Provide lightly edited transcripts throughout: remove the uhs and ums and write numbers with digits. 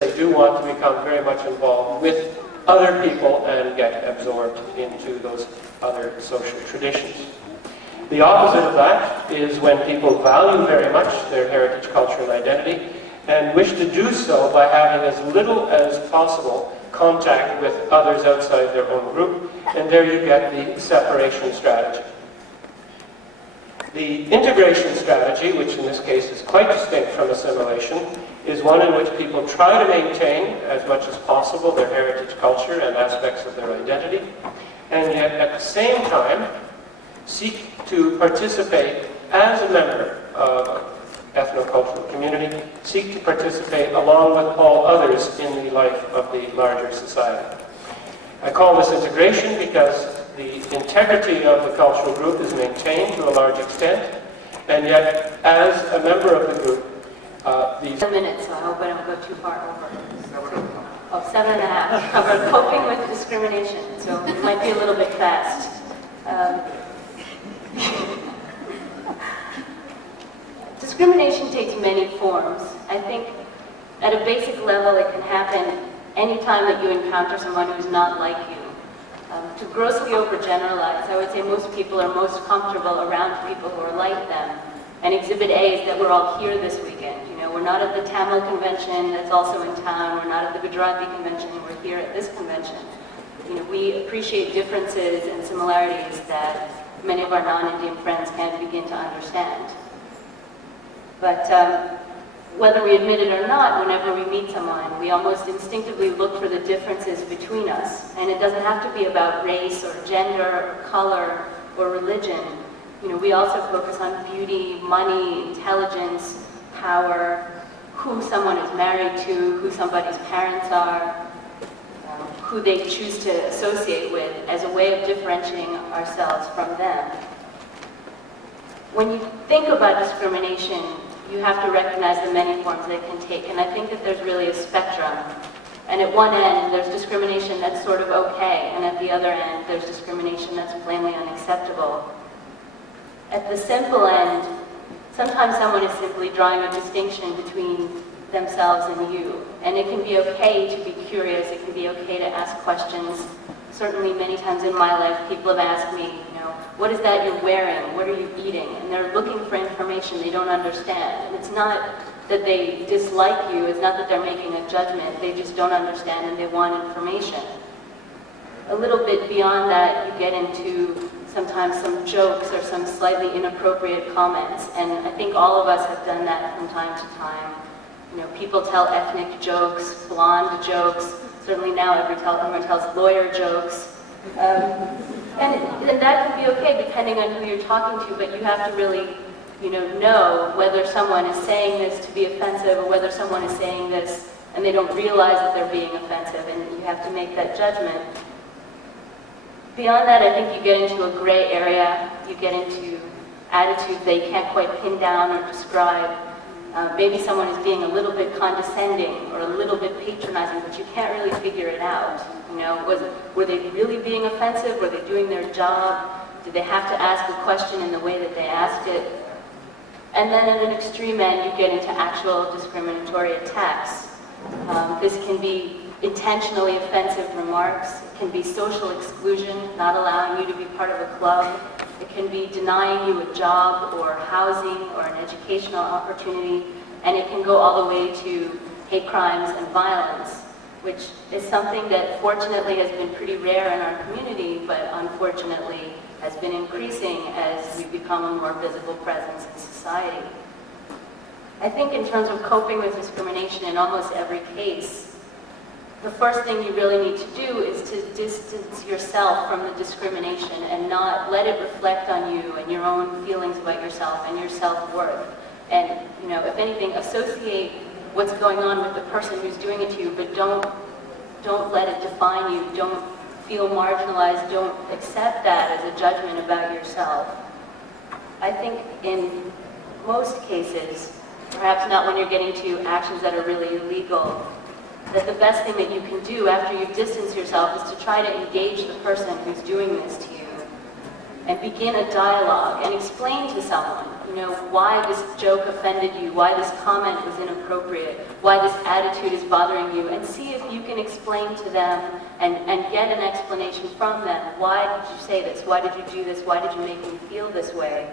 They do want to become very much involved with other people and get absorbed into those other social traditions. The opposite of that is when people value very much their heritage, culture, and identity, and wish to do so by having as little as possible contact with others outside their own group, and there you get the separation strategy. The integration strategy, which in this case is quite distinct from assimilation, is one in which people try to maintain as much as possible their heritage, culture, and aspects of their identity, and yet at the same time seek to participate as a member of an ethno-cultural community, seek to participate along with all others in the life of the larger society. I call this integration because the integrity of the cultural group is maintained to a large extent, and yet, as a member of the group, a minute, so I hope I don't go too far over. Oh, 7.5. Cover coping with discrimination, so it might be a little bit fast. Discrimination takes many forms. I think at a basic level it can happen anytime that you encounter someone who's not like you. To grossly overgeneralize, I would say most people are most comfortable around people who are like them. And Exhibit A is that we're all here this weekend. You know, we're not at the Tamil convention that's also in town. We're not at the Gujarati convention. We're here at this convention. You know, we appreciate differences and similarities that many of our non-Indian friends can't begin to understand. But whether we admit it or not, whenever we meet someone, we almost instinctively look for the differences between us. And it doesn't have to be about race or gender or color or religion. You know, we also focus on beauty, money, intelligence, power, who someone is married to, who somebody's parents are, who they choose to associate with as a way of differentiating ourselves from them. When you think about discrimination, you have to recognize the many forms that it can take, and I think that there's really a spectrum. And at one end, there's discrimination that's sort of okay, and at the other end, there's discrimination that's plainly unacceptable. At the simple end, sometimes someone is simply drawing a distinction between themselves and you, and it can be okay to be curious, it can be okay to ask questions. Certainly many times in my life, people have asked me, you know, what is that you're wearing? What are you eating? And they're looking for information they don't understand. And it's not that they dislike you, it's not that they're making a judgment, they just don't understand and they want information. A little bit beyond that, you get into sometimes some jokes or some slightly inappropriate comments, and I think all of us have done that from time to time. You know, people tell ethnic jokes, blonde jokes, certainly now everyone tells lawyer jokes. And that can be okay depending on who you're talking to, but you have to really, know whether someone is saying this to be offensive or whether someone is saying this and they don't realize that they're being offensive, and you have to make that judgment. Beyond that, I think you get into a gray area, you get into attitudes that you can't quite pin down or describe. Maybe someone is being a little bit condescending or a little bit patronizing, but you can't really figure it out. Were they really being offensive? Were they doing their job? Did they have to ask a question in the way that they asked it? And then at an extreme end, you get into actual discriminatory attacks. This can be intentionally offensive remarks. It can be social exclusion, not allowing you to be part of a club. It can be denying you a job or housing or an educational opportunity. And it can go all the way to hate crimes and violence, which is something that fortunately has been pretty rare in our community, but unfortunately has been increasing as we become a more visible presence in society. I think in terms of coping with discrimination in almost every case, the first thing you really need to do is to distance yourself from the discrimination and not let it reflect on you and your own feelings about yourself and your self-worth. And, if anything, associate what's going on with the person who's doing it to you, but don't let it define you. Don't feel marginalized. Don't accept that as a judgment about yourself. I think in most cases, perhaps not when you're getting to actions that are really illegal, that the best thing that you can do after you distance yourself is to try to engage the person who's doing this to you and begin a dialogue and explain to someone, why this joke offended you, why this comment was inappropriate, why this attitude is bothering you, and see if you can explain to them and get an explanation from them. Why did you say this? Why did you do this? Why did you make me feel this way?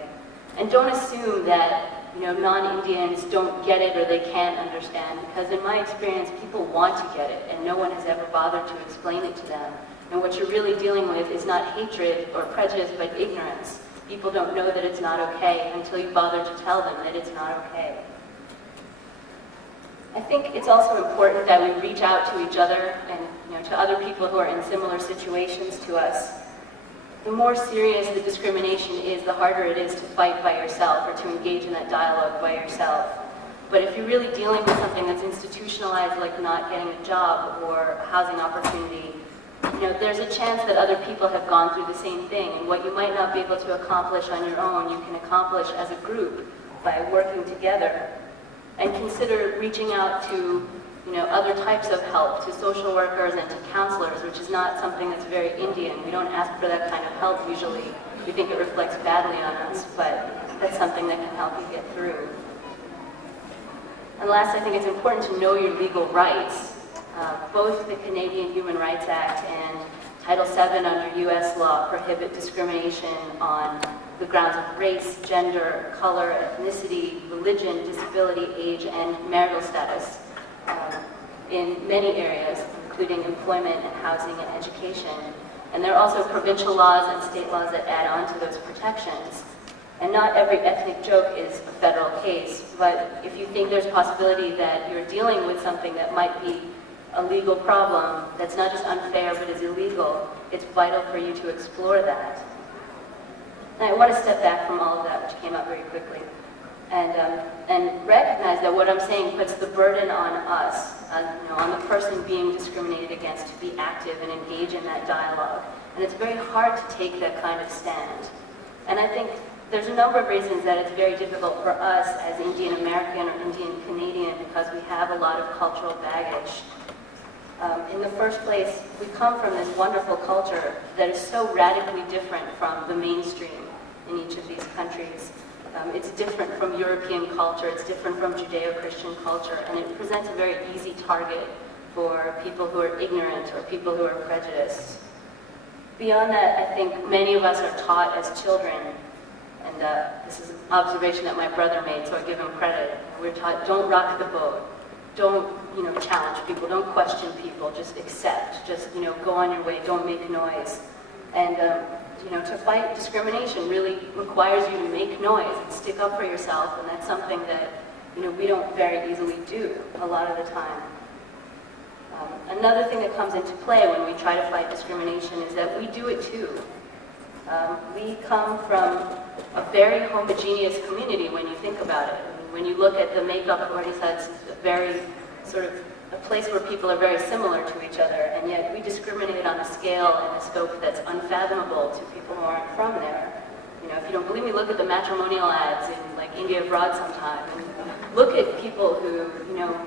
And don't assume that non-Indians don't get it or they can't understand, because in my experience, people want to get it, and no one has ever bothered to explain it to them. And what you're really dealing with is not hatred or prejudice, but ignorance. People don't know that it's not okay until you bother to tell them that it's not okay. I think it's also important that we reach out to each other and to other people who are in similar situations to us. The more serious the discrimination is, the harder it is to fight by yourself or to engage in that dialogue by yourself. But if you're really dealing with something that's institutionalized, like not getting a job or a housing opportunity, there's a chance that other people have gone through the same thing, and what you might not be able to accomplish on your own, you can accomplish as a group by working together. And consider reaching out to other types of help, to social workers and to counselors, which is not something that's very Indian. We don't ask for that kind of help usually. We think it reflects badly on us, but that's something that can help you get through. And last, I think it's important to know your legal rights. Both the Canadian Human Rights Act and Title VII under U.S. law prohibit discrimination on the grounds of race, gender, color, ethnicity, religion, disability, age, and marital status in many areas, including employment and housing and education. And there are also provincial laws and state laws that add on to those protections. And not every ethnic joke is a federal case, but if you think there's a possibility that you're dealing with something that might be a legal problem that's not just unfair but is illegal, it's vital for you to explore that. And I want to step back from all of that, which came up very quickly, and recognize that what I'm saying puts the burden on us, on the person being discriminated against, to be active and engage in that dialogue. And it's very hard to take that kind of stand. And I think there's a number of reasons that it's very difficult for us as Indian American or Indian Canadian, because we have a lot of cultural baggage. In the first place, we come from this wonderful culture that is so radically different from the mainstream in each of these countries. It's different from European culture, it's different from Judeo-Christian culture, and it presents a very easy target for people who are ignorant or people who are prejudiced. Beyond that, I think many of us are taught as children, and this is an observation that my brother made, so I give him credit. We're taught, don't rock the boat. Don't, challenge people, don't question people, just accept, just, go on your way, don't make noise. And, to fight discrimination really requires you to make noise and stick up for yourself, and that's something that, we don't very easily do a lot of the time. Another thing that comes into play when we try to fight discrimination is that we do it too. We come from a very homogeneous community when you think about it. When you look at the makeup of Odisha, it's a very sort of a place where people are very similar to each other, and yet we discriminate on a scale and a scope that's unfathomable to people who aren't from there. If you don't believe me, look at the matrimonial ads in like India abroad sometime. And look at people who,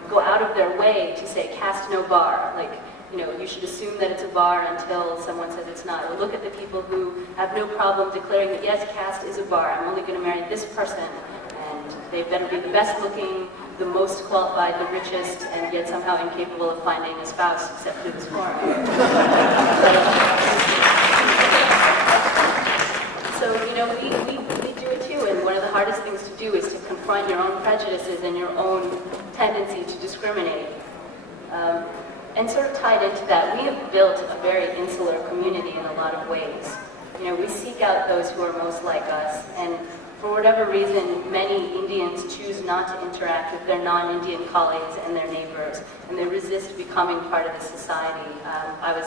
go out of their way to say caste no bar. Like, you should assume that it's a bar until someone says it's not. Or look at the people who have no problem declaring that yes, caste is a bar. I'm only going to marry this person. And they better be the best looking, the most qualified, the richest, and yet somehow incapable of finding a spouse except through this forum. So, we do it too, and one of the hardest things to do is to confront your own prejudices and your own tendency to discriminate. And sort of tied into that, we have built a very insular community in a lot of ways. We seek out those who are most like us, and for whatever reason, many Indians choose not to interact with their non-Indian colleagues and their neighbors, and they resist becoming part of the society. I was,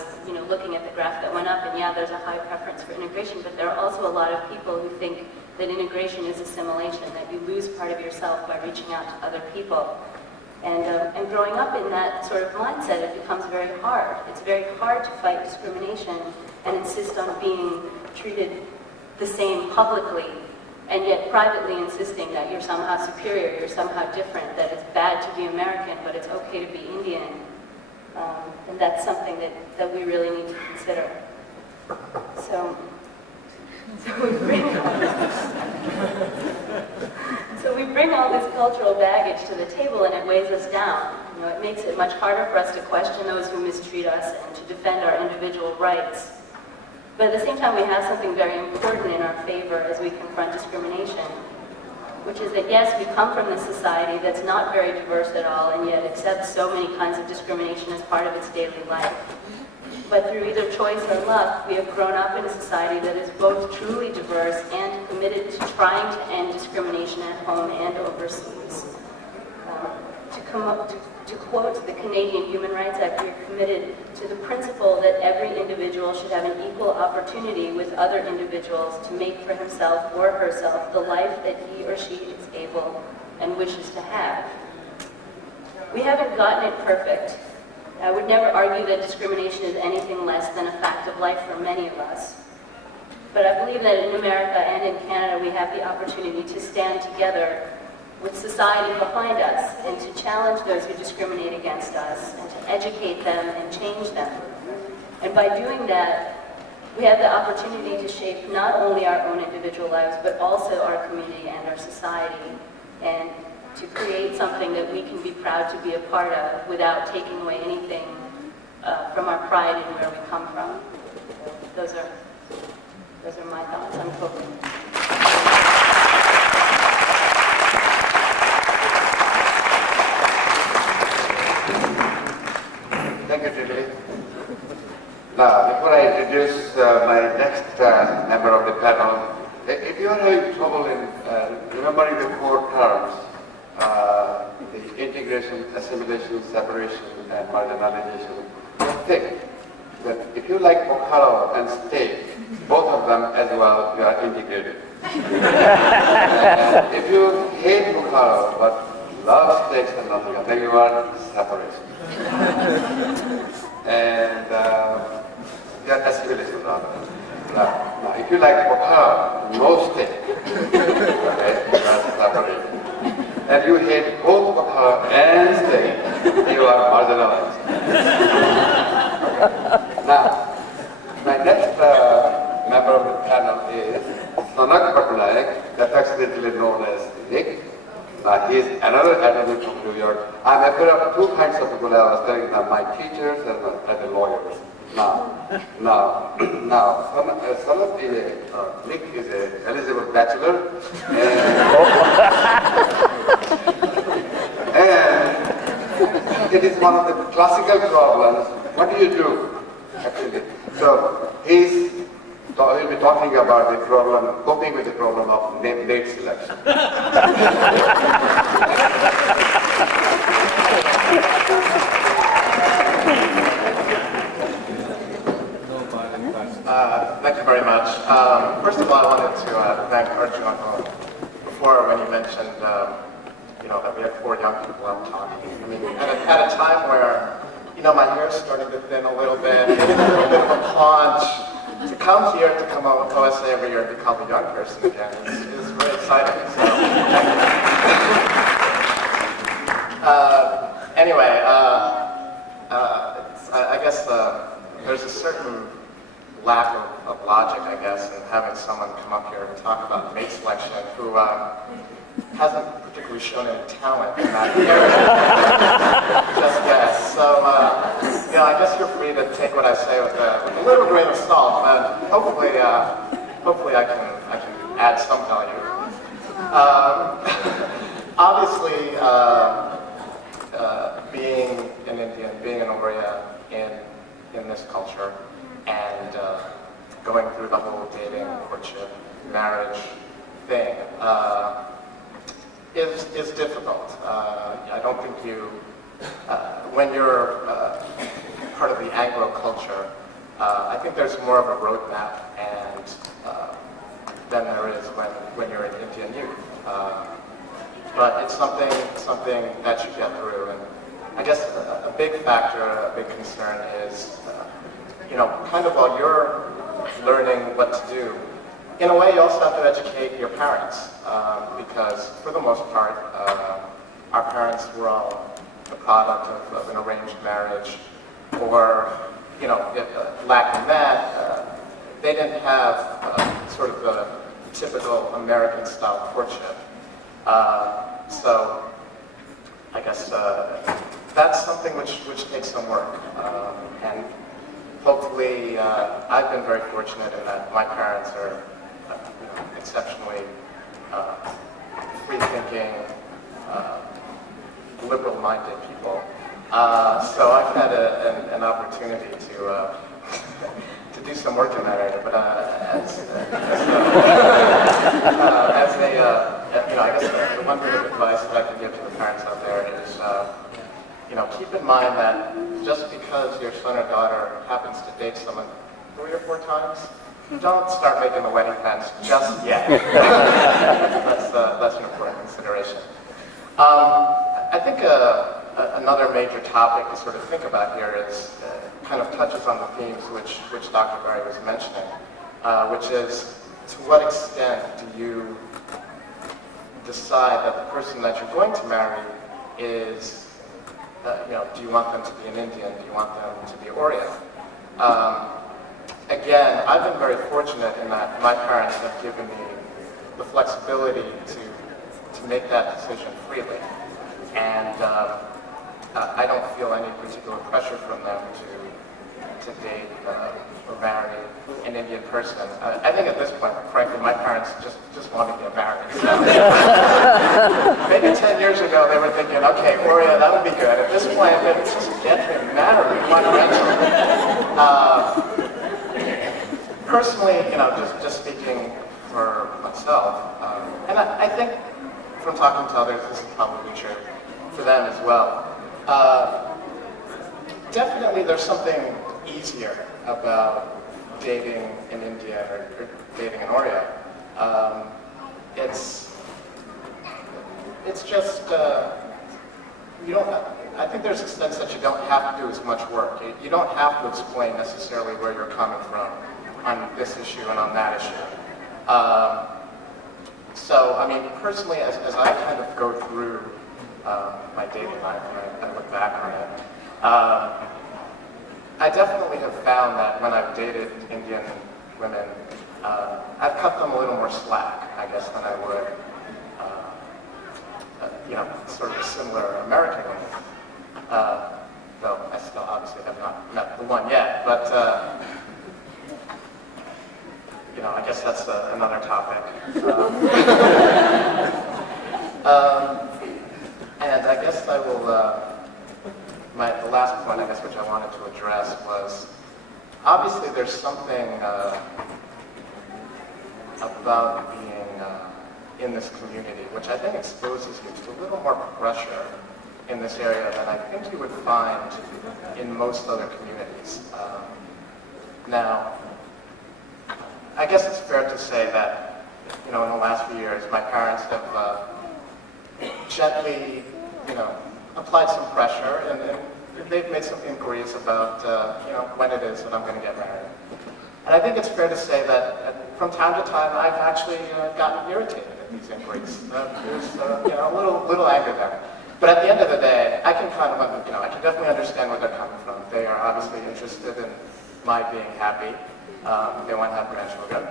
looking at the graph that went up, and yeah, there's a high preference for integration, but there are also a lot of people who think that integration is assimilation, that you lose part of yourself by reaching out to other people. And growing up in that sort of mindset, it becomes very hard. It's very hard to fight discrimination and insist on being treated the same publicly, and yet privately insisting that you're somehow superior, you're somehow different, that it's bad to be American, but it's okay to be Indian. And that's something that we really need to consider. So we bring we bring all this cultural baggage to the table and it weighs us down. You know, it makes it much harder for us to question those who mistreat us and to defend our individual rights. But at the same time, we have something very important in our favor as we confront discrimination, which is that yes, we come from this society that's not very diverse at all and yet accepts so many kinds of discrimination as part of its daily life. But through either choice or luck, we have grown up in a society that is both truly diverse and committed to trying to end discrimination at home and overseas. To quote the Canadian Human Rights Act, we are committed to the principle that every individual should have an equal opportunity with other individuals to make for himself or herself the life that he or she is able and wishes to have. We haven't gotten it perfect. I would never argue that discrimination is anything less than a fact of life for many of us. But I believe that in America and in Canada, we have the opportunity to stand together with society behind us and to challenge those who discriminate against us and to educate them and change them. And by doing that, we have the opportunity to shape not only our own individual lives, but also our community and our society, and to create something that we can be proud to be a part of without taking away anything from our pride in where we come from. Those are my thoughts on coping. Thank you, Julie. Now, before I introduce my next member of the panel, if you are having trouble in remembering the core terms, the integration, assimilation, separation, and marginalization, just think that if you like bocalo and steak, both of them as well, you are integrated. And if you hate bocalo but love steaks and nothing else, then you are separation. And you are assimilation rather. Now, if you like bocalo, no steak, okay, you are separation. And you hate both bocalo and steak, you are marginalized. Now, my next member of the panel is Sanak Patnaik, affectionately known as Nick. He is another academic from New York. I'm afraid of two kinds of people. I was telling them, my teachers and the lawyers. Sanak is Nick is an eligible bachelor, and it is one of the classical problems. What do you do, actually? So he'll be talking about the problem, coping with the problem of mate selection. Thank you very much. First of all, I wanted to thank Arjun before when you mentioned, that we have 4 young people out talking. I mean, at a time where, my hair's starting to thin a little bit, getting a little bit of a paunch, to come here, to come out with OSA every year and become a young person again is very exciting. So, anyway, I guess there's a certain lack of logic, I guess, in having someone come up here and talk about mate selection who hasn't particularly shown any talent in that area just yet. So, I guess you're free to take what I say with a little grain of salt, but hopefully I can add some value. Obviously, being an Indian, being an Oriya in this culture, and going through the whole dating, courtship, marriage thing is difficult. I don't think when you're part of the Anglo culture, I think there's more of a roadmap than there is when you're an Indian youth. But it's something that you get through, and I guess a big factor, a big concern is, kind of while you're learning what to do, in a way you also have to educate your parents, because for the most part, our parents were all the product of an arranged marriage, or, lacking that, they didn't have sort of the typical American-style courtship. So I guess that's something which takes some work. And hopefully, I've been very fortunate in that my parents are exceptionally free-thinking, liberal-minded people. So I've had an opportunity to to do some work in that area. But I guess the one bit of advice that I can give to the parents out there is, keep in mind that just because your son or daughter happens to date someone 3 or 4 times, don't start making the wedding plans just yet. That's an important consideration. I think another major topic to sort of think about here is kind of touches on the themes which Dr. Berry was mentioning, which is to what extent do you decide that the person that you're going to marry is, do you want them to be an Indian? Do you want them to be Oriental? Again, I've been very fortunate in that my parents have given me the flexibility to make that decision freely. And I don't feel any particular pressure from them to date or marry an Indian person. I think at this point, frankly, my parents just want to get married. So. Maybe 10 years ago, they were thinking, okay, Oriya, that would be good. At this point, it's just get married. Why not? Personally, just speaking for myself, and I think from talking to others, this is probably true for them as well. Definitely, there's something easier about dating an Indian or dating an Oriya. It's just you don't. I think there's a sense that you don't have to do as much work. You don't have to explain necessarily where you're coming from on this issue and on that issue. So, I mean, personally, as I kind of go through my dating life and I look back on it, I definitely have found that when I've dated Indian women, I've cut them a little more slack, I guess, than I would, sort of a similar American woman. Though I still obviously have not met the one yet, but I guess that's another topic. And I guess I will. The last point, I guess, which I wanted to address was obviously there's something about being in this community which I think exposes you to a little more pressure in this area than I think you would find in most other communities. Now, I guess it's fair to say that, in the last few years, my parents have gently, applied some pressure, and they've made some inquiries about, when it is that I'm going to get married. And I think it's fair to say that from time to time, I've actually gotten irritated at these inquiries. There's, a little anger there. But at the end of the day, I can I can definitely understand where they're coming from. They are obviously interested in my being happy. They want to have grandchildren.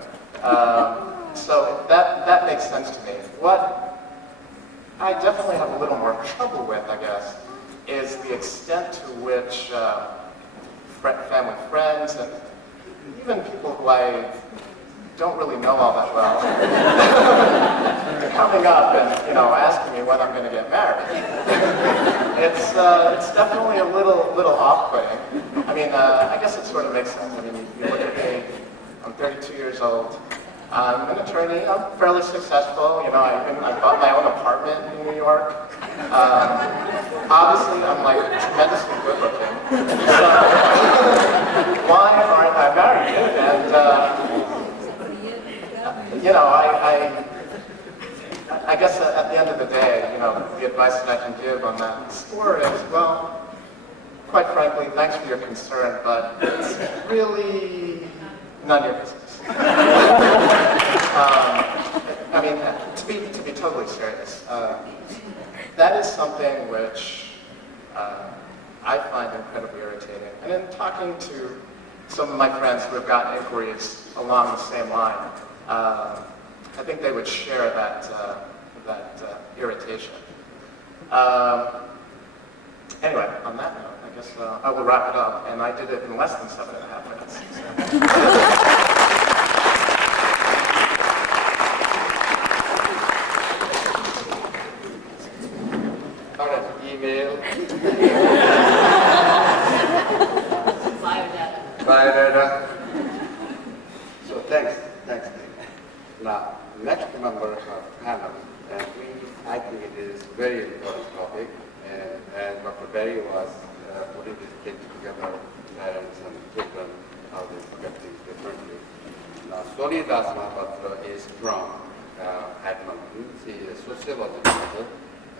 So that makes sense to me. What I definitely have a little more trouble with, I guess, is the extent to which family friends and even people who I don't really know all that well coming up and asking me when I'm going to get married. It's definitely a little off-putting. I mean, I guess it sort of makes sense. I mean, you look at me. I'm 32 years old. I'm an attorney. I'm fairly successful. I bought my own apartment in New York. Obviously, I'm tremendously good looking. So, why aren't I married yet? And I guess at the end of the day, the advice that I can give on that score is, well, quite frankly, thanks for your concern, but it's really none of your business. I mean, to be totally serious, that is something which I find incredibly irritating. And in talking to some of my friends who have gotten inquiries along the same line, I think they would share that that irritation. Anyway, on that note, I guess I will wrap it up, and I did it in less than 7.5 minutes. So. Email. Biodata. Biodata. So thanks. Now, next member of our panel, and I think it is a very important topic, and Dr. Berry was putting this thing together, parents and children, how they look at things differently. Now, Soni Das Mahapatra is from Edmonton. She is a sociologist,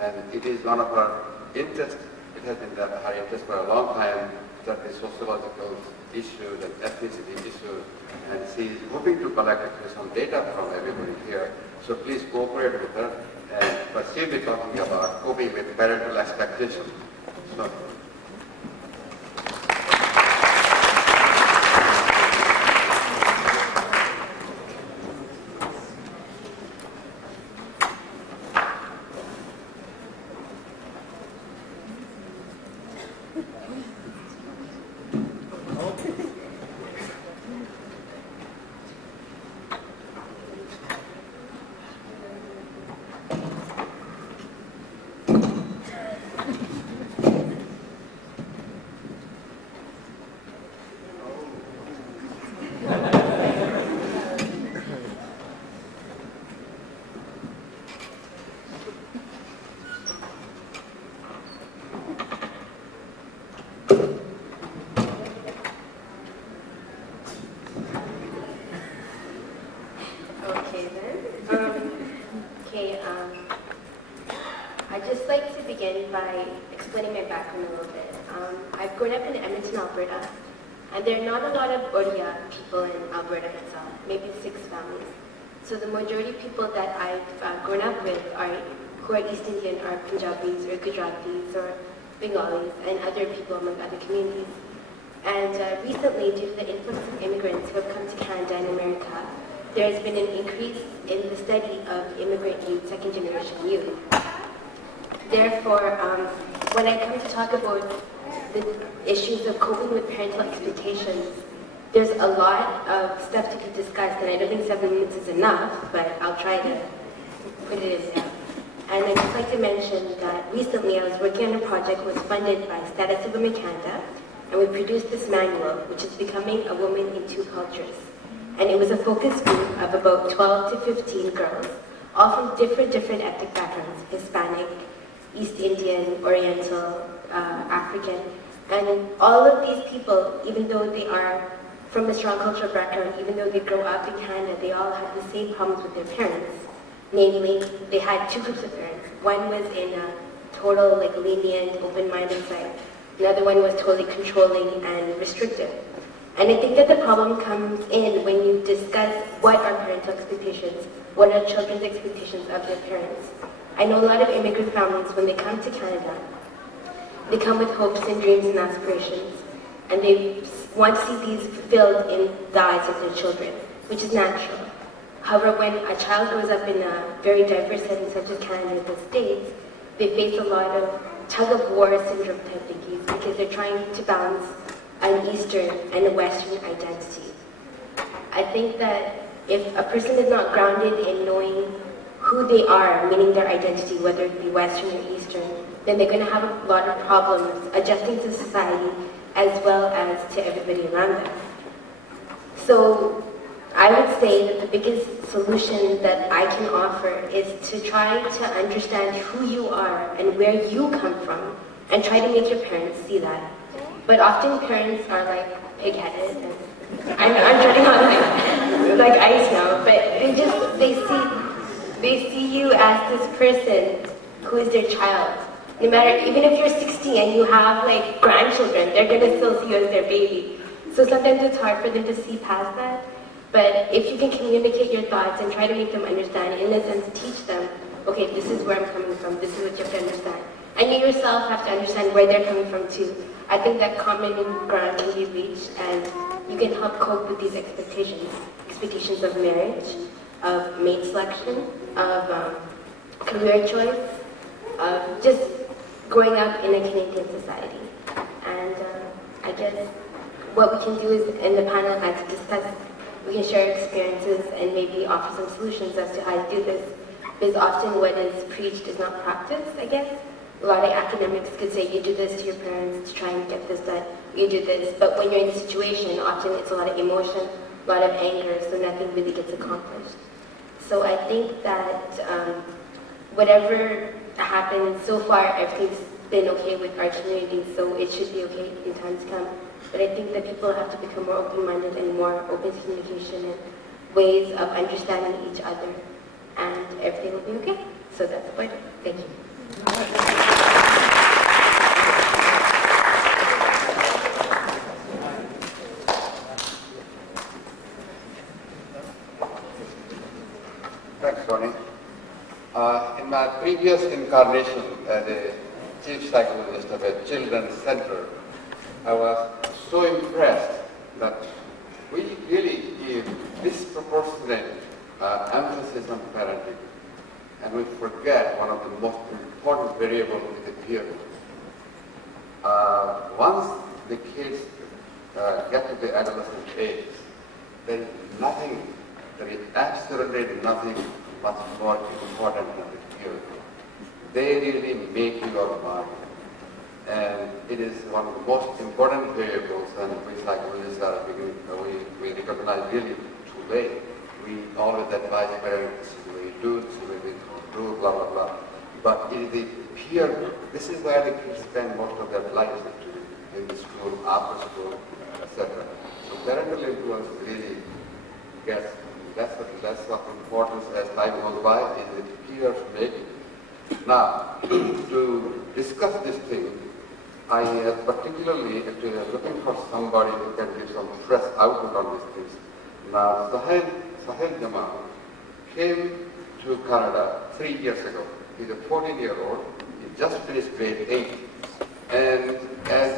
and it is one of her interests. It has been her interest for a long time, that the sociological issues and ethnicity issues, and she is hoping to collect some data from everybody here. So please cooperate with her. But she'll be talking about coping with parental expectations. So, I'd just like to begin by explaining my background a little bit. I've grown up in Edmonton, Alberta, and there are not a lot of Odia people in Alberta itself, maybe 6 families. So the majority of people that I've grown up with who are East Indian are Punjabis or Gujaratis or Bengalis and other people among other communities. And recently, due to the influx of immigrants who have come to Canada and America, there has been an increase in the study of immigrant youth, second-generation youth. Therefore, when I come to talk about the issues of coping with parental expectations, there's a lot of stuff to be discussed, and I don't think 7 minutes is enough, but I'll try to put it in there. And I'd just like to mention that recently I was working on a project that was funded by Status of Women Canada, and we produced this manual, which is Becoming a Woman in Two Cultures. And it was a focus group of about 12 to 15 girls, all from different ethnic backgrounds, Hispanic, East Indian, Oriental, African. And all of these people, even though they are from a strong cultural background, even though they grow up in Canada, they all have the same problems with their parents. Namely, they had 2 groups of parents. One was in a total, lenient, open-minded side. Another one was totally controlling and restrictive. And I think that the problem comes in when you discuss what are parental expectations, what are children's expectations of their parents. I know a lot of immigrant families, when they come to Canada, they come with hopes and dreams and aspirations, and they want to see these fulfilled in the eyes of their children, which is natural. However, when a child grows up in a very diverse setting such as Canada and the States, they face a lot of tug-of-war syndrome type thinking because they're trying to balance an Eastern and a Western identity. I think that if a person is not grounded in knowing who they are, meaning their identity, whether it be Western or Eastern, then they're going to have a lot of problems adjusting to society as well as to everybody around them. So I would say that the biggest solution that I can offer is to try to understand who you are and where you come from, and try to make your parents see that. But often parents are pig-headed, and I'm turning on like ice now, but they see you as this person who is their child. No matter, even if you're 60 and you have grandchildren, they're gonna still see you as their baby. So sometimes it's hard for them to see past that. But if you can communicate your thoughts and try to make them understand, in a sense teach them, okay, this is where I'm coming from, this is what you have to understand. And you yourself have to understand where they're coming from too. I think that common ground can be reached, and you can help cope with these expectations of marriage, of mate selection, of career choice, just growing up in a Canadian society. And I guess what we can do is in the panel and to discuss, we can share experiences and maybe offer some solutions as to how to do this. Because often what is preached is not practiced, I guess. A lot of academics could say you do this to your parents to try and get this done, you do this. But when you're in the situation, often it's a lot of emotion, a lot of anger, so nothing really gets accomplished. So I think that whatever happens so far, everything's been okay with our community, so it should be okay in times to come. But I think that people have to become more open-minded and more open to communication and ways of understanding each other, and everything will be okay. So that's about it. Thank you. Thanks, Tony. In my previous incarnation as a chief psychologist of a children's center, I was so impressed that we really give disproportionate emphasis on parenting, and we forget one of the most important variables is the peer group. Once the kids get to the adolescent age, there is absolutely nothing much more important than the peer group. They really make your mark. And it is one of the most important variables, and we psychologists are beginning, we recognize really too late. We always advise parents, this is the way you do, this is the way we do, blah, blah, blah. But it is the peer group. This is where the kids spend most of their lives actually, in the school, after school, etc. So parental influence really gets less and less of importance as time goes by in the peers making. Now, to discuss this thing, I particularly looking for somebody who can give some fresh outlook on these things. Now, Sahil Jamal came to Canada 3 years ago. He's a 14-year-old. He just finished grade 8. And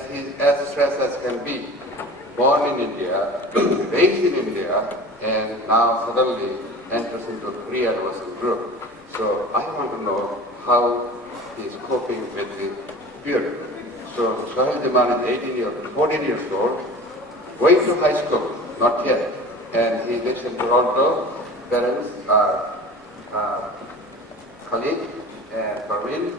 he's as stressed as can be. Born in India, raised in India, and now suddenly enters into a pre-adolescent group. So I want to know how he's coping with the peer group. So Sahil Jamal is 14 years old, going to high school, not yet. And he lives in Toronto. Parents are Khalid and Parveen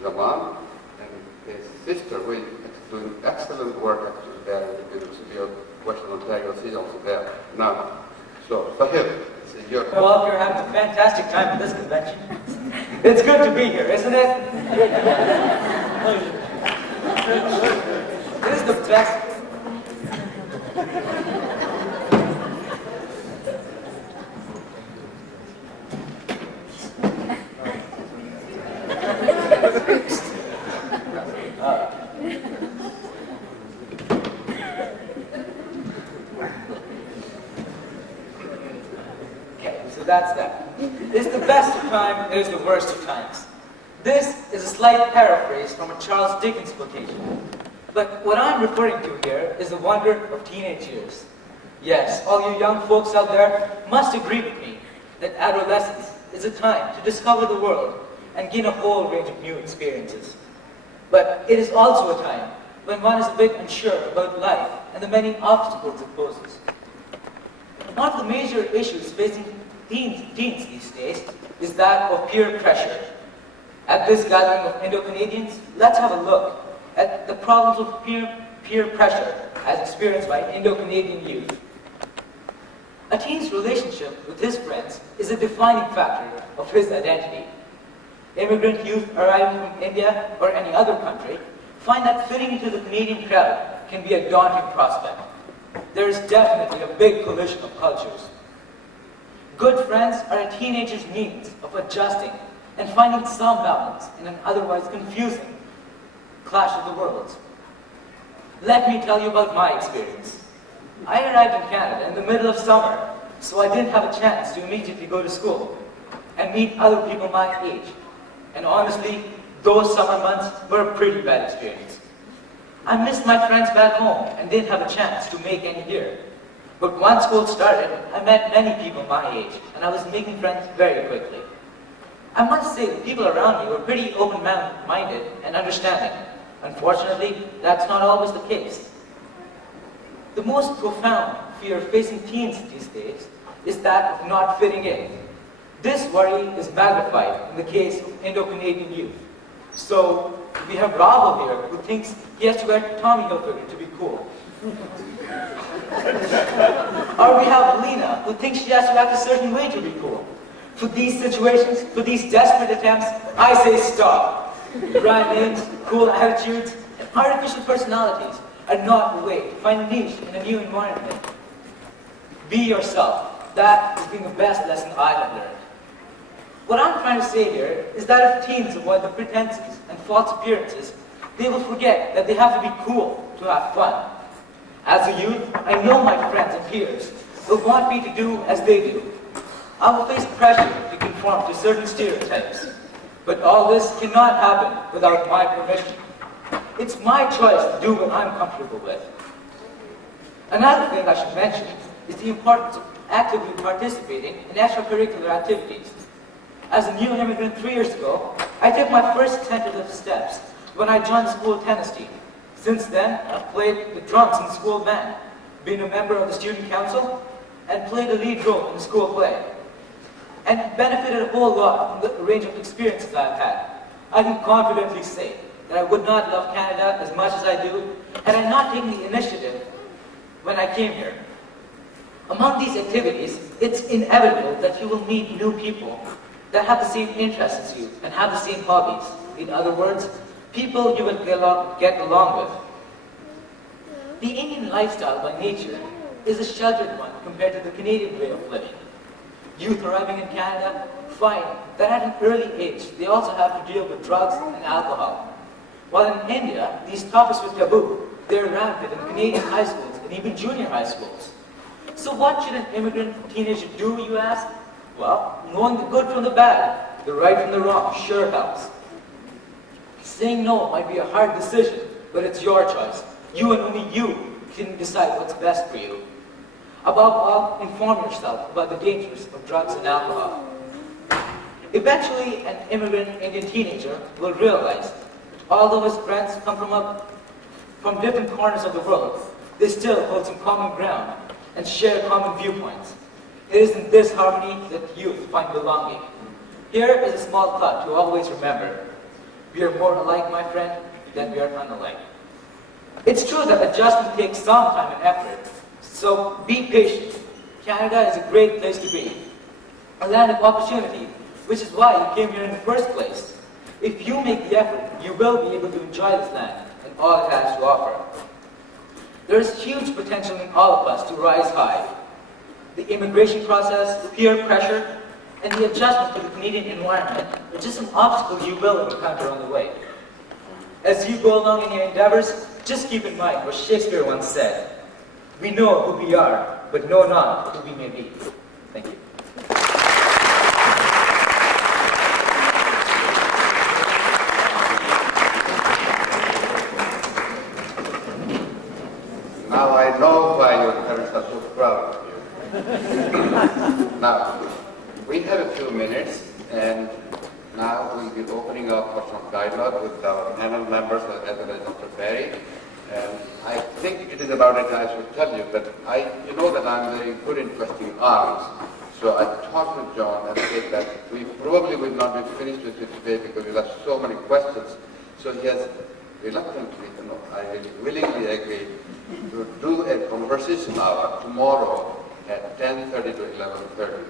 Jamal, and his sister, who is doing excellent work actually there at the University of Western Ontario. She's also there now. So Sahil, it's your turn. Well, if you're having a fantastic time at this convention, it's good to be here, isn't it? It is the best. Okay, so that's that. It is the best of time, it is the worst of times. This is a slight paraphrase from a Charles Dickens quotation. But what I'm referring to here is the wonder of teenage years. Yes, all you young folks out there must agree with me that adolescence is a time to discover the world and gain a whole range of new experiences. But it is also a time when one is a bit unsure about life and the many obstacles it poses. One of the major issues facing teens these days is that of peer pressure. At this gathering of Indo-Canadians, let's have a look at the problems of peer pressure as experienced by Indo-Canadian youth. A teen's relationship with his friends is a defining factor of his identity. Immigrant youth arriving from India or any other country find that fitting into the Canadian crowd can be a daunting prospect. There is definitely a big collision of cultures. Good friends are a teenager's means of adjusting and finding some balance in an otherwise confusing clash of the worlds. Let me tell you about my experience. I arrived in Canada in the middle of summer, so I didn't have a chance to immediately go to school and meet other people my age. And honestly, those summer months were a pretty bad experience. I missed my friends back home and didn't have a chance to make any here. But once school started, I met many people my age, and I was making friends very quickly. I must say the people around me were pretty open-minded and understanding. Unfortunately, that's not always the case. The most profound fear facing teens these days is that of not fitting in. This worry is magnified in the case of Indo-Canadian youth. So, we have Rahul here, who thinks he has to wear Tommy Hilfiger to be cool. Or we have Lena, who thinks she has to act a certain way to be cool. For these situations, for these desperate attempts, I say stop. Brand names, cool attitudes, and artificial personalities are not the way to find a niche in a new environment. Be yourself. That has been the best lesson I have learned. What I'm trying to say here is that if teens avoid the pretenses and false appearances, they will forget that they have to be cool to have fun. As a youth, I know my friends and peers will want me to do as they do. I will face pressure to conform to certain stereotypes. But all this cannot happen without my permission. It's my choice to do what I'm comfortable with. Another thing I should mention is the importance of actively participating in extracurricular activities. As a new immigrant 3 years ago, I took my first tentative steps when I joined the school tennis team. Since then, I've played the drums in the school band, been a member of the student council, and played a lead role in the school play. And benefited a whole lot from the range of experiences I've had. I can confidently say that I would not love Canada as much as I do had I not taken the initiative when I came here. Among these activities, it's inevitable that you will meet new people that have the same interests as you and have the same hobbies. In other words, people you will get along with. The Indian lifestyle by nature is a sheltered one compared to the Canadian way of living. Youth arriving in Canada find that at an early age, they also have to deal with drugs and alcohol. While in India, these topics were taboo. They're rampant in Canadian high schools and even junior high schools. So what should an immigrant teenager do, you ask? Well, knowing the good from the bad, the right from the wrong, sure helps. Saying no might be a hard decision, but it's your choice. You and only you can decide what's best for you. Above all, inform yourself about the dangers of drugs and alcohol. Eventually, an immigrant Indian teenager will realize that although his friends come from different corners of the world, they still hold some common ground and share common viewpoints. It is in this harmony that youth find belonging. Here is a small thought to always remember. We are more alike, my friend, than we are unalike. It's true that adjustment takes some time and effort, so be patient. Canada is a great place to be, a land of opportunity, which is why you came here in the first place. If you make the effort, you will be able to enjoy this land and all it has to offer. There is huge potential in all of us to rise high. The immigration process, peer pressure, and the adjustment to the Canadian environment are just some obstacles you will encounter on the way. As you go along in your endeavors, just keep in mind what Shakespeare once said. We know who we are, but know not who we may be. Thank you. Now I know why your parents are so proud of you. Now, we have a few minutes, and now we'll be opening up for some dialogue with our panel members as well as Dr. Perry. And I think it is about it I should tell you, but you know that I'm very good in twisting arms. So I talked with John and said that we probably will not be finished with it today because we have so many questions. So he has reluctantly, I really willingly agreed to do a conversation hour tomorrow at 10:30 to 11:30.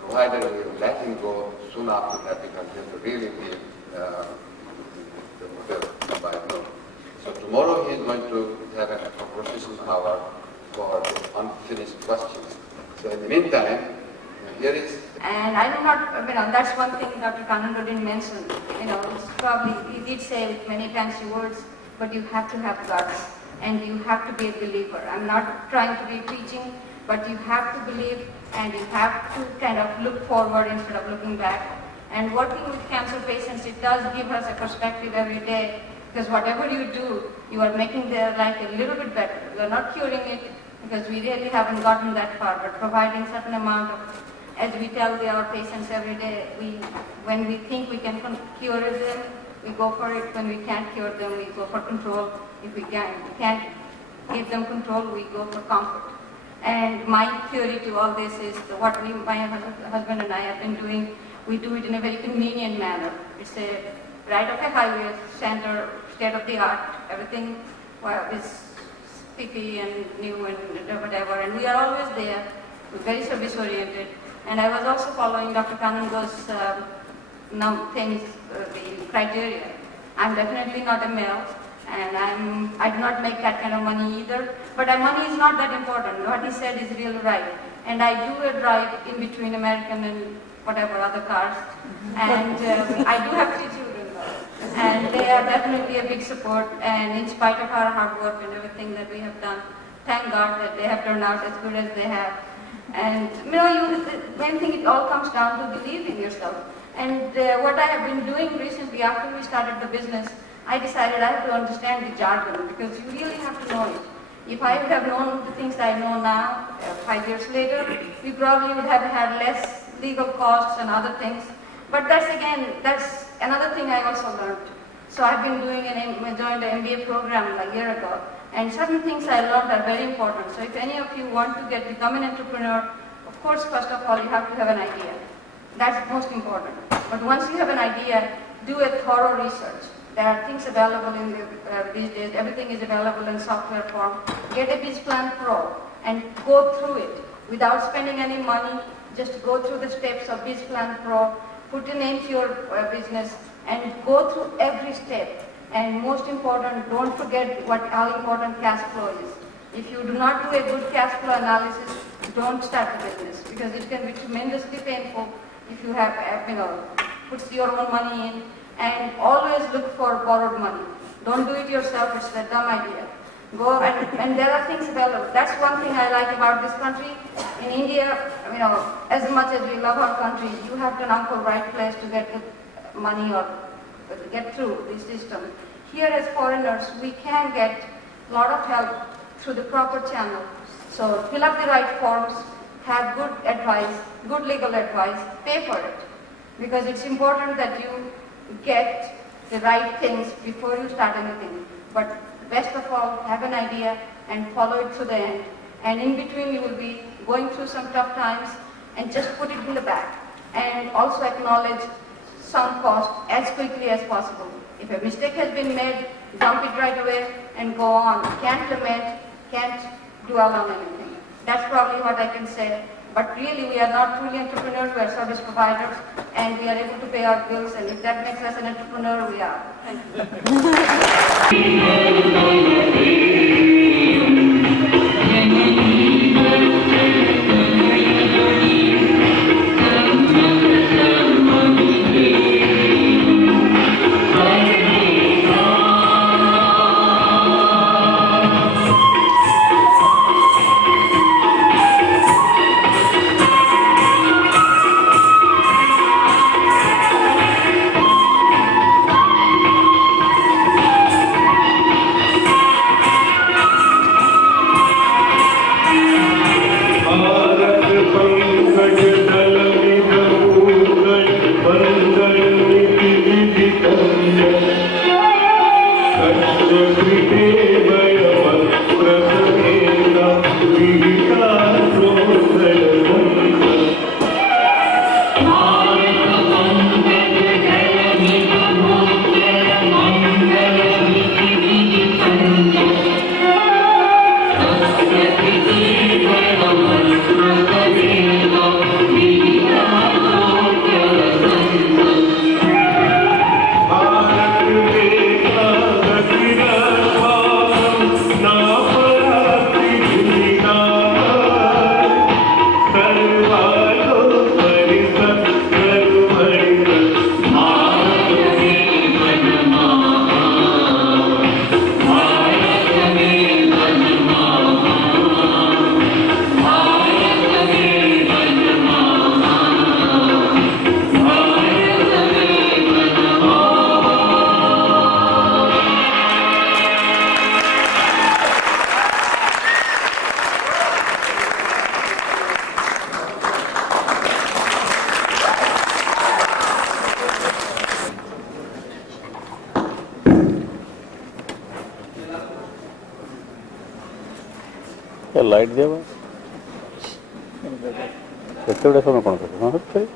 Provided we will let him go soon after that because he has to really leave the hotel by noon. So tomorrow he is going to have a conversation hour for the unfinished questions. So in the meantime, here is... And I do not, that's one thing Dr. Kanando didn't mention. It's probably, he did say with many fancy words, but you have to have guts and you have to be a believer. I'm not trying to be preaching, but you have to believe and you have to kind of look forward instead of looking back. And working with cancer patients, it does give us a perspective every day, because whatever you do, you are making their life a little bit better. You are not curing it, because we really haven't gotten that far, but providing certain amount of as we tell our patients every day, when we think we can cure them, we go for it. When we can't cure them, we go for control. If we can't give them control, we go for comfort. And my theory to all this is what my husband and I have been doing. We do it in a very convenient manner. It's a right off a highway, center, state of the art. Everything is picky and new and whatever. And we are always there. We're very service oriented. And I was also following Dr. Kanango's the criteria. I'm definitely not a male, and I do not make that kind of money either. But money is not that important. What he said is really right. And I do a drive in between American and whatever other cars. And I do have 3 children, and they are definitely a big support. And in spite of our hard work and everything that we have done, thank God that they have turned out as good as they have. And the main thing, it all comes down to believe in yourself. And what I have been doing recently, after we started the business, I decided I have to understand the jargon, because you really have to know it. If I would have known the things I know now, 5 years later, we probably would have had less legal costs and other things. But that's another thing I also learned. So I've been joined an MBA program a year ago, and certain things I learned are very important. So if any of you want to become an entrepreneur, of course, first of all, you have to have an idea. That's most important. But once you have an idea, do a thorough research. There are things available these days. Everything is available in software form. Get a BizPlan Pro and go through it without spending any money. Just go through the steps of BizPlan Pro. Put a name to your business and go through every step. And most important, don't forget how important cash flow is. If you do not do a good cash flow analysis, don't start the business, because it can be tremendously painful if you have, puts your own money in. And always look for borrowed money. Don't do it yourself, it's a dumb idea. Go and there are things available. That's one thing I like about this country. In India, as much as we love our country, you have to knock the right place to get the money or get through the system. Here as foreigners, we can get a lot of help through the proper channel. So fill up the right forms, have good advice, good legal advice, pay for it. Because it's important that you get the right things before you start anything. But best of all, have an idea and follow it to the end. And in between you will be going through some tough times, and just put it in the back. And also acknowledge some cost as quickly as possible. If a mistake has been made, dump it right away and go on. Can't lament, can't dwell on anything. That's probably what I can say. But really, we are not truly entrepreneurs, we are service providers, and we are able to pay our bills, and if that makes us an entrepreneur, we are. Thank you. Light ଦେବା କେତେଗୁଡ଼େ ସମୟ କ'ଣ କରିବ ହଁ ସେଇ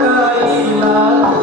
Kaila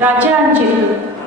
Raja and Chetu.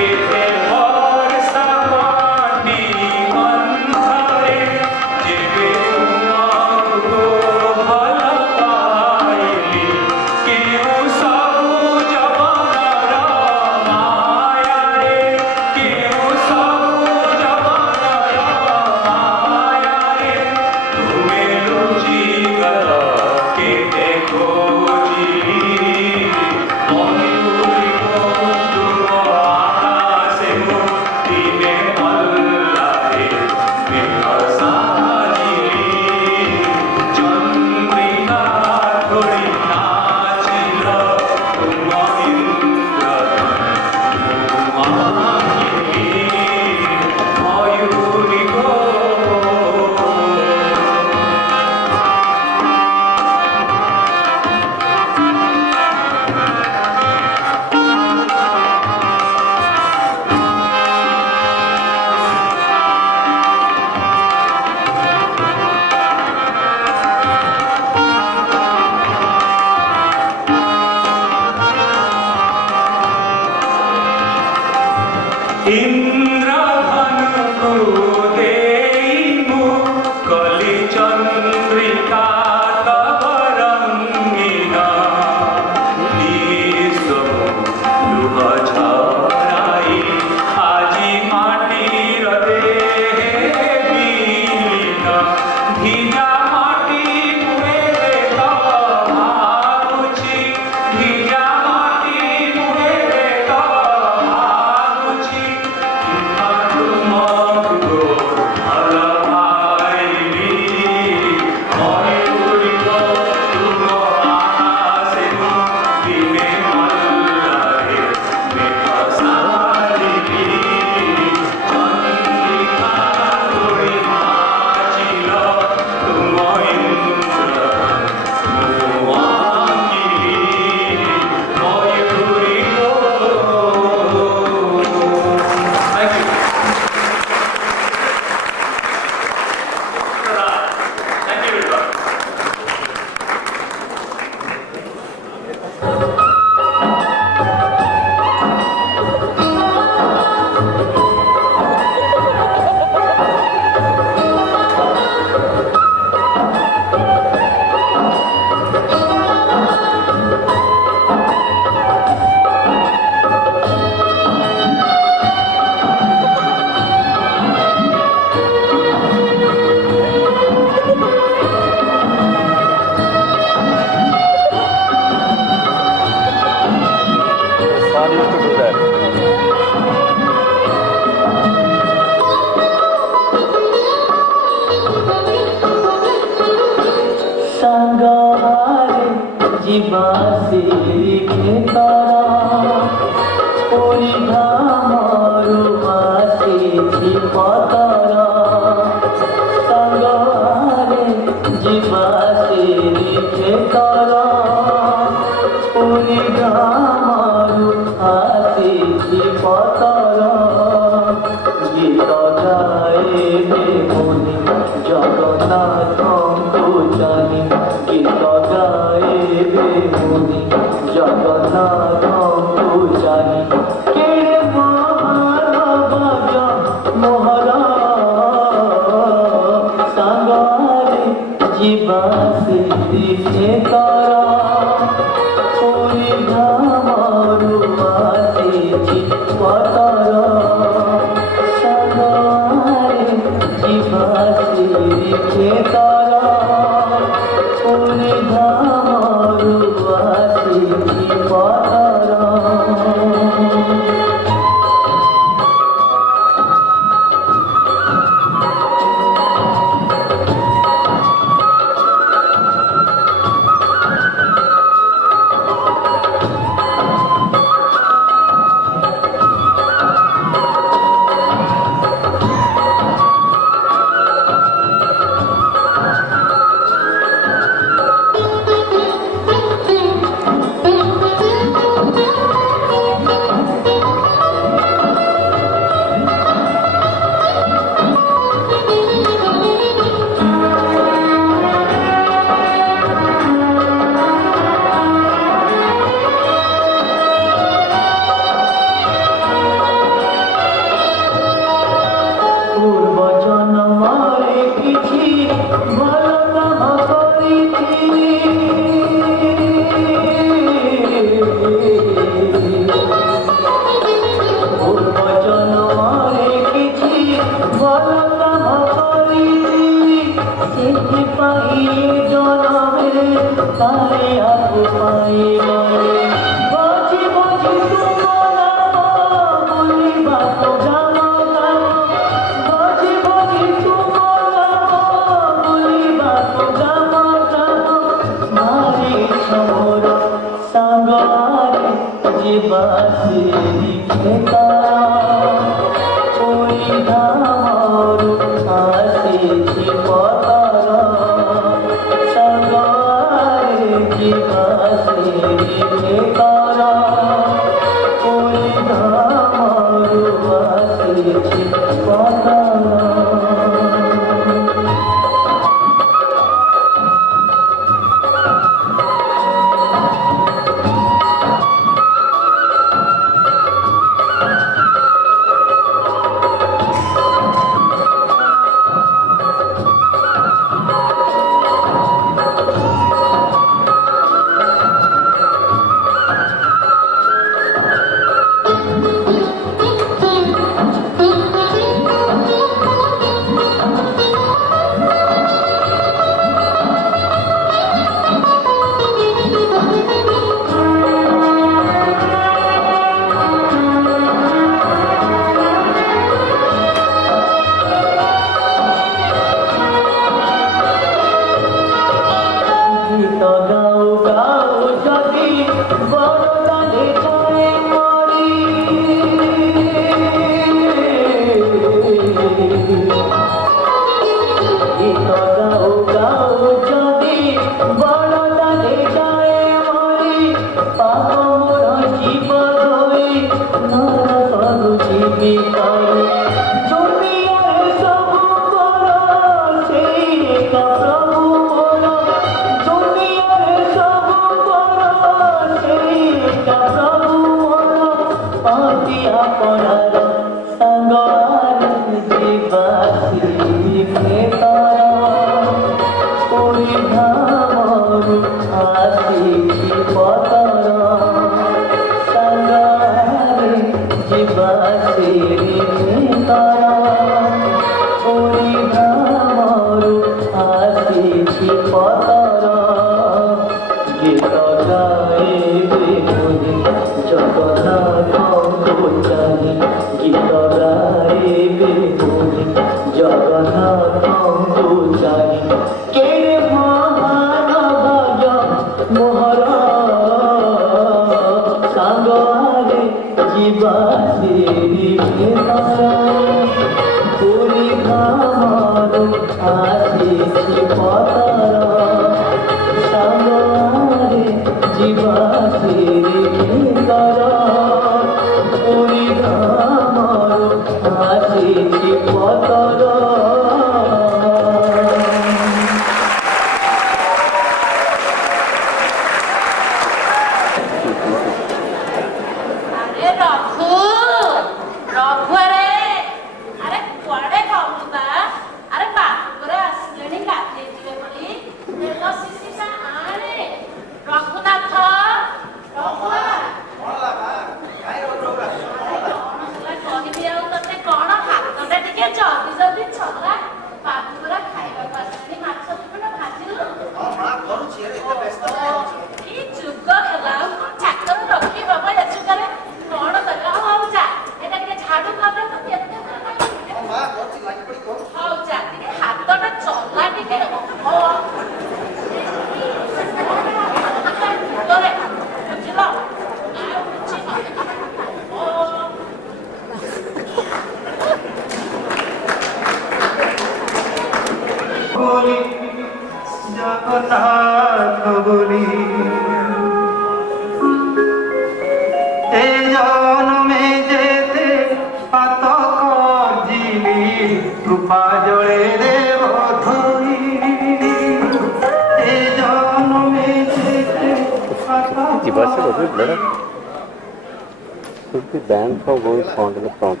Should be banned for going front in the front.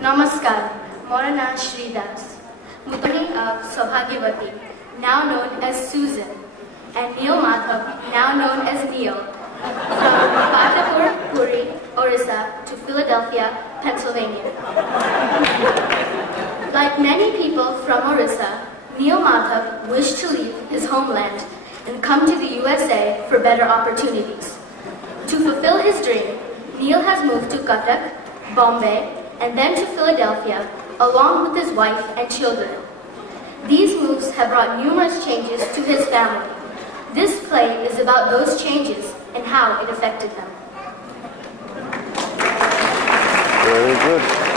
Namaskar, Mora naam Shri Das. Mutani of Sobhagyavati, now known as Susan, and Neil Madhav, now known as Neil, from Badapur, Puri, Orissa to Philadelphia, Pennsylvania. Like many people from Orissa, Neil Madhav wished to leave his homeland and come to the USA for better opportunities. To fulfill his dream, Neil has moved to Cuttack, Bombay, and then to Philadelphia, along with his wife and children. These moves have brought numerous changes to his family. This play is about those changes and how it affected them. Very good.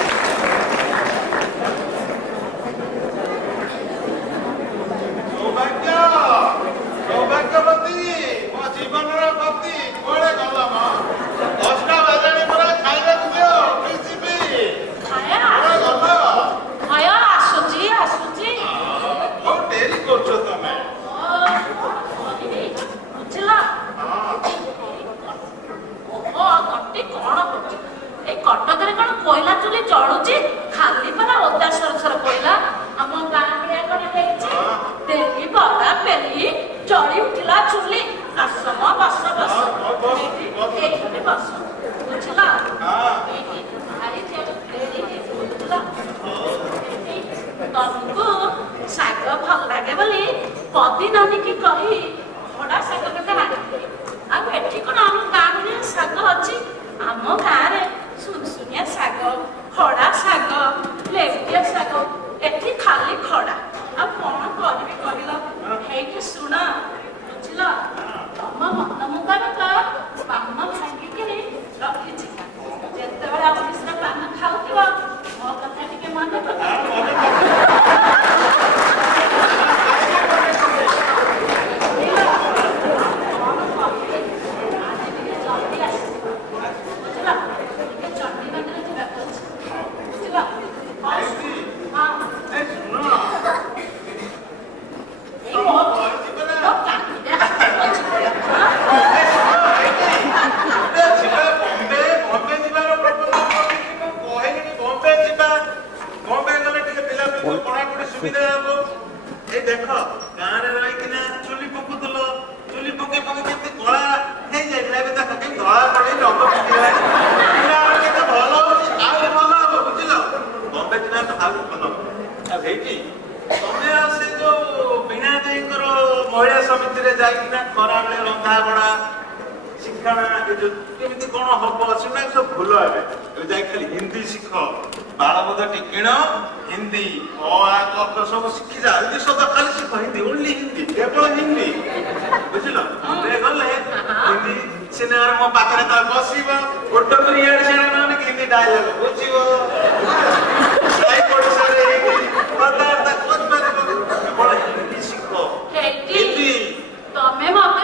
ତମେ ମତେ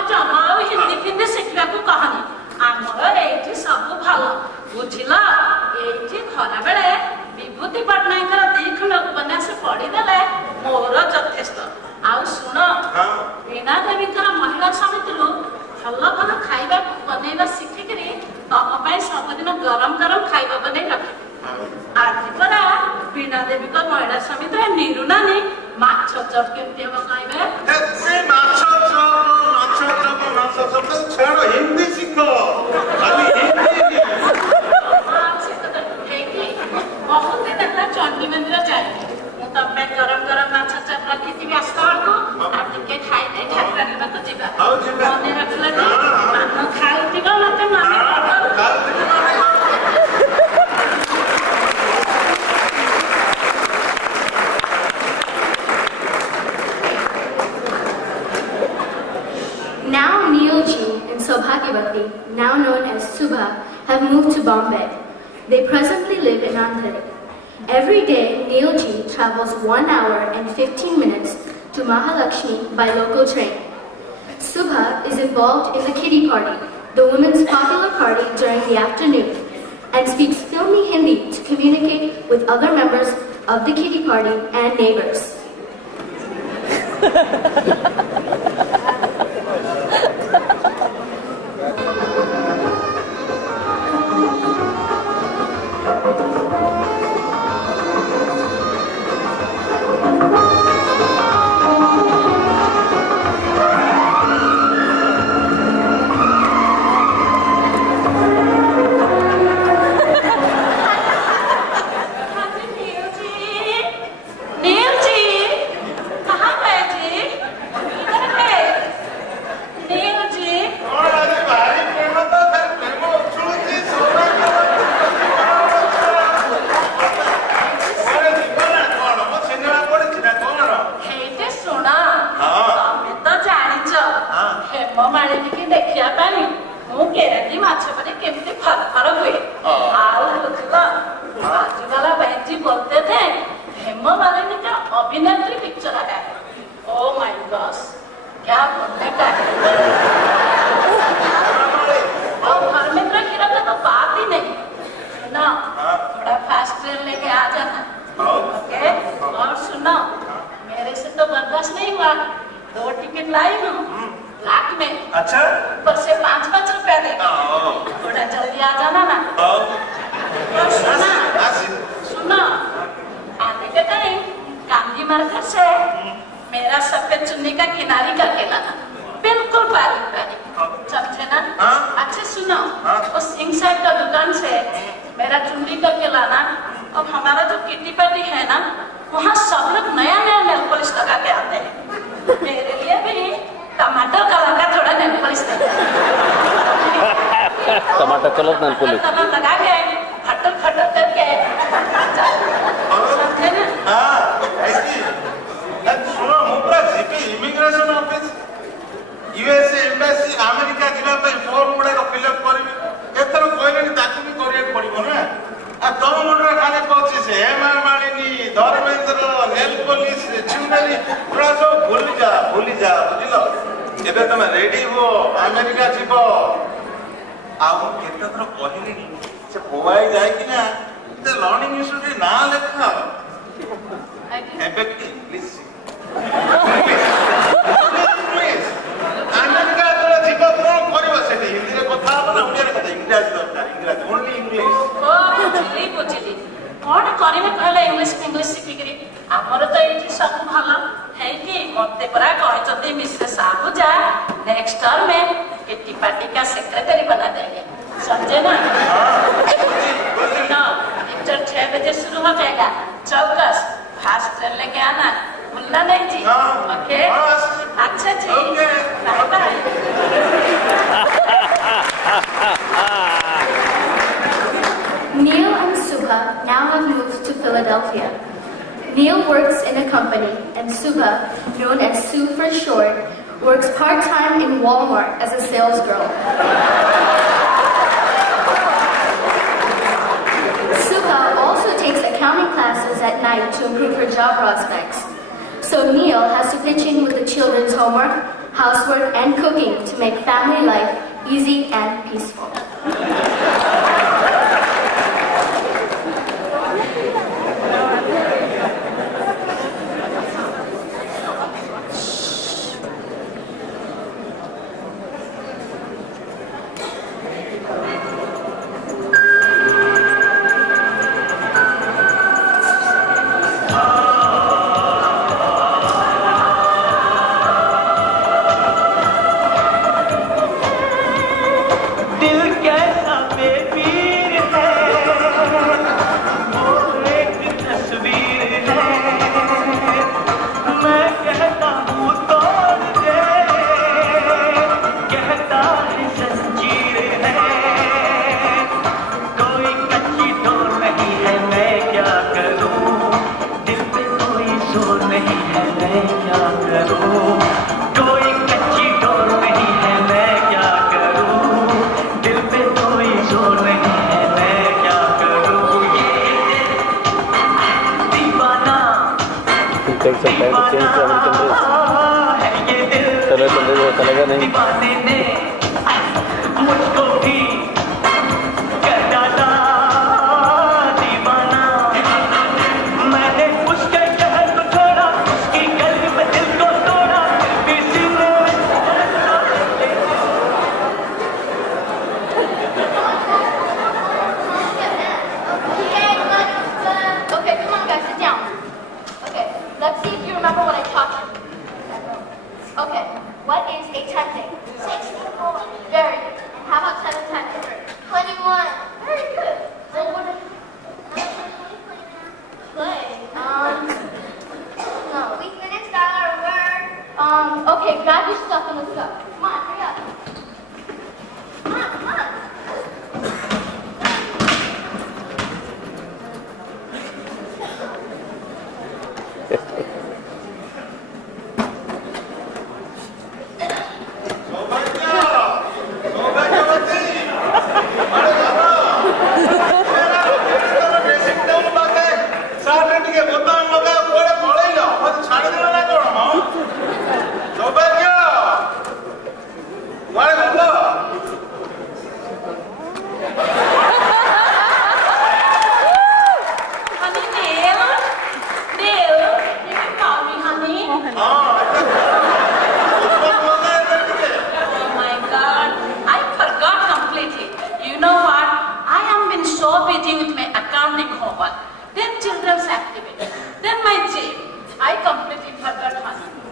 ଭଲ ଭଲ ଖାଇବା ବନେଇବା ଶିଖିକିରି ତମ ପାଇଁ ସବୁଦିନ ଗରମ ଗରମ ଖାଇବା ବନେଇ ରଖିବି। ଆଜି ପରା ବୀଣା ଦେବୀଙ୍କ ମହିଳା ସମିତିରେ ନିରୁ ନାନୀ ମାଛ ଚପ କେମିତି ହବ କହିବେ? ହିନ୍ଦୀ ଶିଖ ବହୁତ ଦିନ ହେଲା ଚଣ୍ଡୀ ମନ୍ଦିର ଯାଇନି। ମୁଁ ତମ ପାଇଁ ଗରମ ଗରମ ମାଛ ଚପ ରଖିଥିବି ଆସିଲା ବେଳକୁ ଆଉ ଟିକେ ଖାଇଦେଇ ଠାକୁରାଣୀ ପାଖକୁ ଯିବା। ମନେ ରଖିଲ ଯେ ମାନ ଖାଉଥିବ ମତେ ମନେ Now Neilji and Saubhagyavati, now known as Subha, have moved to Bombay. They presently live in Andheri. Every day, Neilji travels 1 hour and 15 minutes to Mahalakshmi by local train. Subha is involved in the Kitty Party, the women's popular party during the afternoon, and speaks filmy Hindi to communicate with other members of the Kitty Party and neighbors. टमाटर colour नाल police लगा के फटक फटक करके समझे ना? हाँ ऐसी सुनो मुपरा GP immigration office USA embassy America जिला पे फॉर्म गुड़ा फिलअप करबी एथर कोइलेनी ताकू भी करिया पड़िबो ना आ तम मुंडरा खाली कहछि से हेमा मालिनी धर्मेंद्र नेल पुलिस चुंदरी पूरा सब भूली जा बुझिलो एबे तुम रेडी हो अमेरिका जीवो आउ केते थर कहलिनी से बोवाई जाय कि ना ते लर्निंग इंस्टीट्यूट ना लेखा एबे प्लीज प्लीज अमेरिका तो जीवो कोन करबो सेठी हिंदी रे कथा हो ना ओडिया रे कथा इंग्लिश दरकार इंग्लिश ओनली इंग्लिश ओ बुझिली कौन करिवे कहले इंग्लिश शिखिकरी हमर तो एठी सब भल है कि मते परा कहचते मिसेस साबुजा नेक्स्ट टर्म में किटी पार्टी का सेक्रेटरी बना देंगे समझे ना? इंटर 6 बजे शुरू हो जाएगा चौकस फास्ट ट्रेन लेके आना भूलना नहीं जी ओके अच्छा जी bye bye Neil and Subha now have moved to Philadelphia. Neil works in a company and Subha, known as Sue for short, works part-time in Walmart as a sales girl. Subha also takes accounting classes at night to improve her job prospects. So Neil has to pitch in with the children's homework, housework, and cooking to make family life easy and peaceful. Take some time to change the American dress. चलेगा नहीं. Let's see if you remember what I taught you. Okay, what is 8 times 8? 64. Very good. And how about 7 times 3? 21. Very good. Well, what are you play? No. We finished all our work. Okay, grab your stuff and let's go. Come on, hurry up. Come on, come on.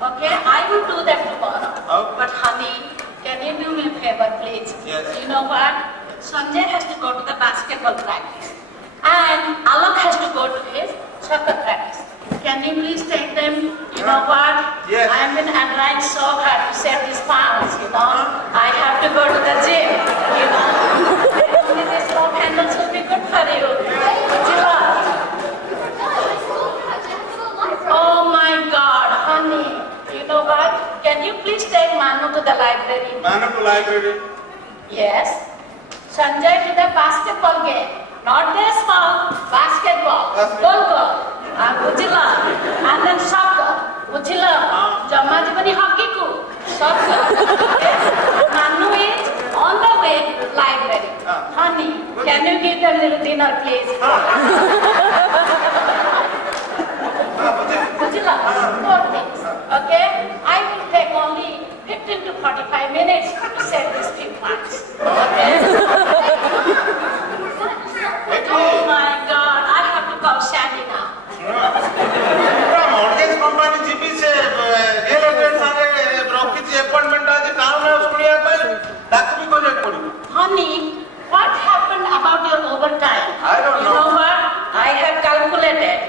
Okay, I will do that tomorrow. Okay. But honey, can you do me a favor, please? Yes. You know what? Sanjay has to go to the basketball practice. And Alok has to go to his soccer practice. Can you please take them? You know what? Yes. I've been trying so hard to save these pounds, you know. I have to go to the gym, you know. Only these rope handles will be good for you. Oh my God, honey. You know what? Can you please take Manu to the library? Manu to library? Yes. Sanjay to the basketball game. Not baseball, basketball. Goal. Bujila. And then soccer. Bujila. Jamajibani hockey ku. Soccer. Yes. Manu is on the way to library. Honey, can you give them a little dinner, please? Bujila. 4 things. Okay? I will take only 15 to 45 minutes to set these few plans. Okay? Oh my God, I have to call Sandy now. mortgage company GP से real estate सारे broker जी appointment आज काम है उसको लिया पर तक भी को नहीं पड़ी. Honey, what happened about your overtime? I don't know. You know what? I have calculated.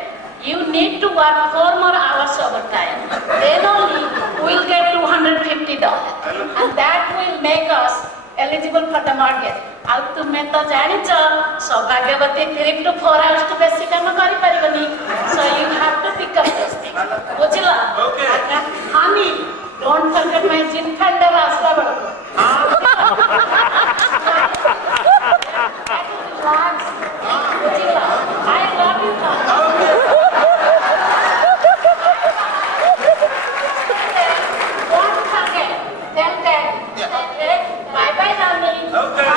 You need to work 4 more hours overtime. Then only we'll get $250. And that will make us eligible for the mortgage. Out to me to janicho, so bhagavati 3 to 4 hours to basi kama kari paribani. So you have to pick up those things. Bujila? Okay. Honey, don't forget my gin thunder rasta badu. Relax. Bujila, I love you, honey. Don't forget. Tell them. Okay. Bye-bye, honey. Okay.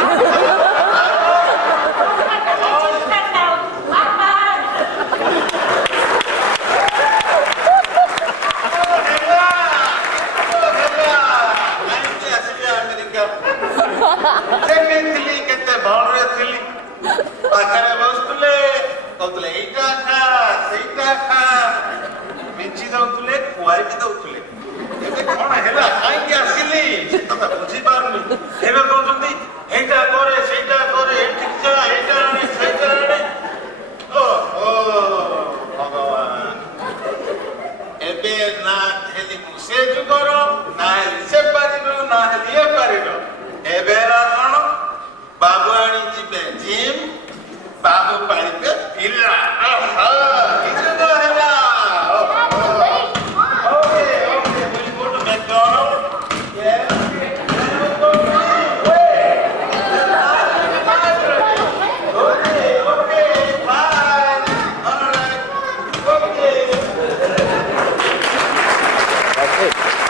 ପାଇବେ ପିଲା କିଛି ତ ହେଲା Okay, we'll go to McDonald's. Yeah. Okay, bye. All right. Okay. That's it.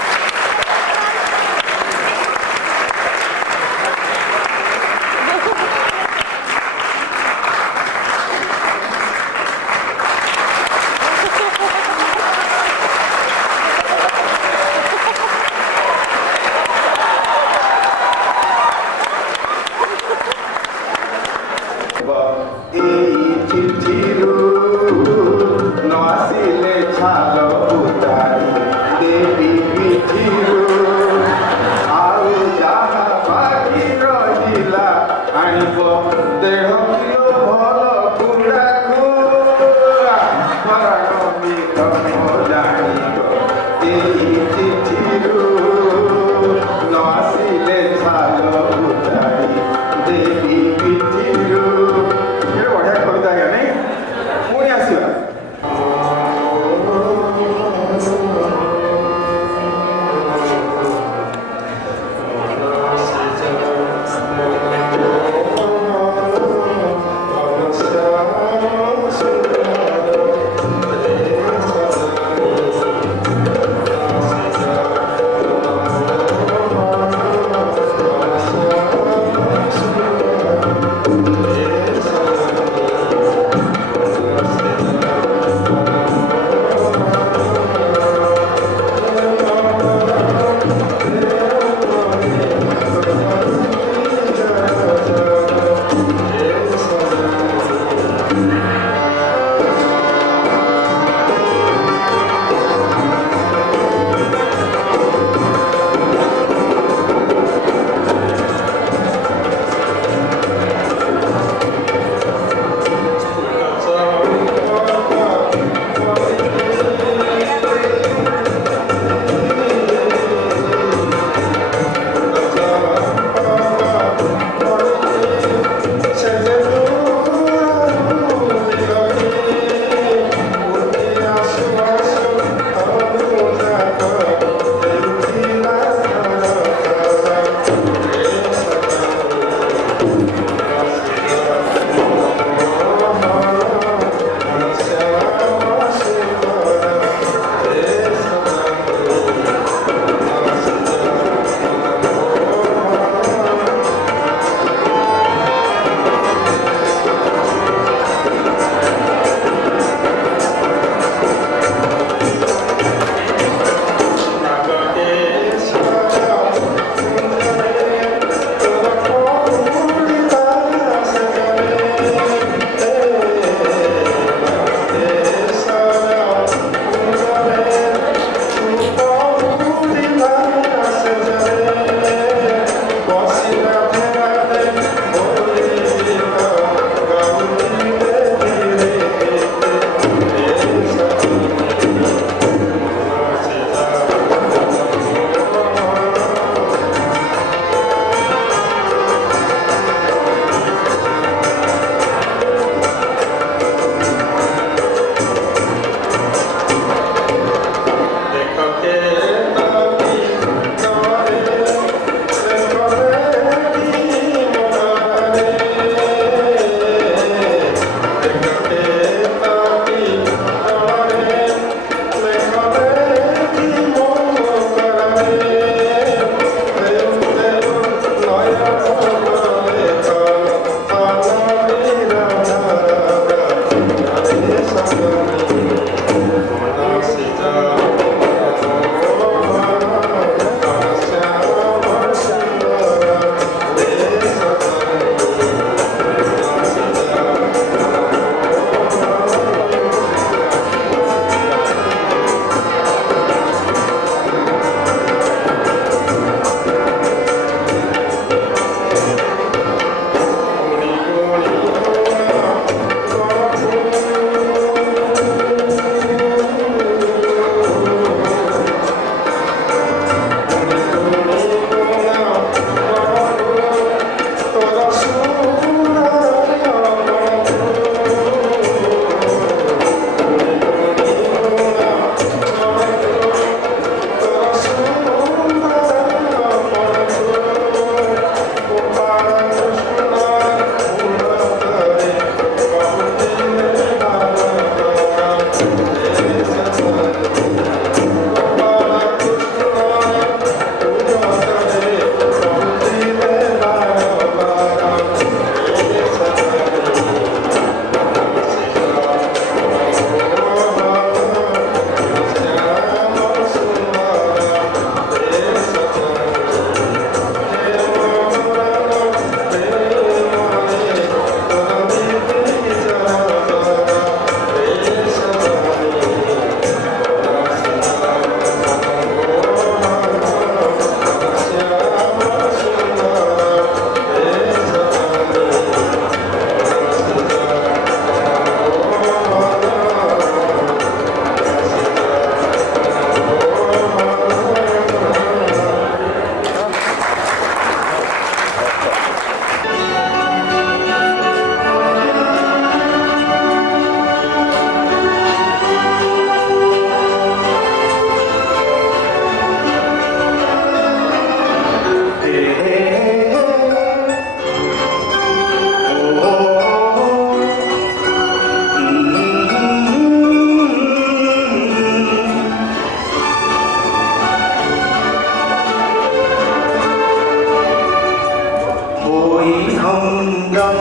कोई हमदम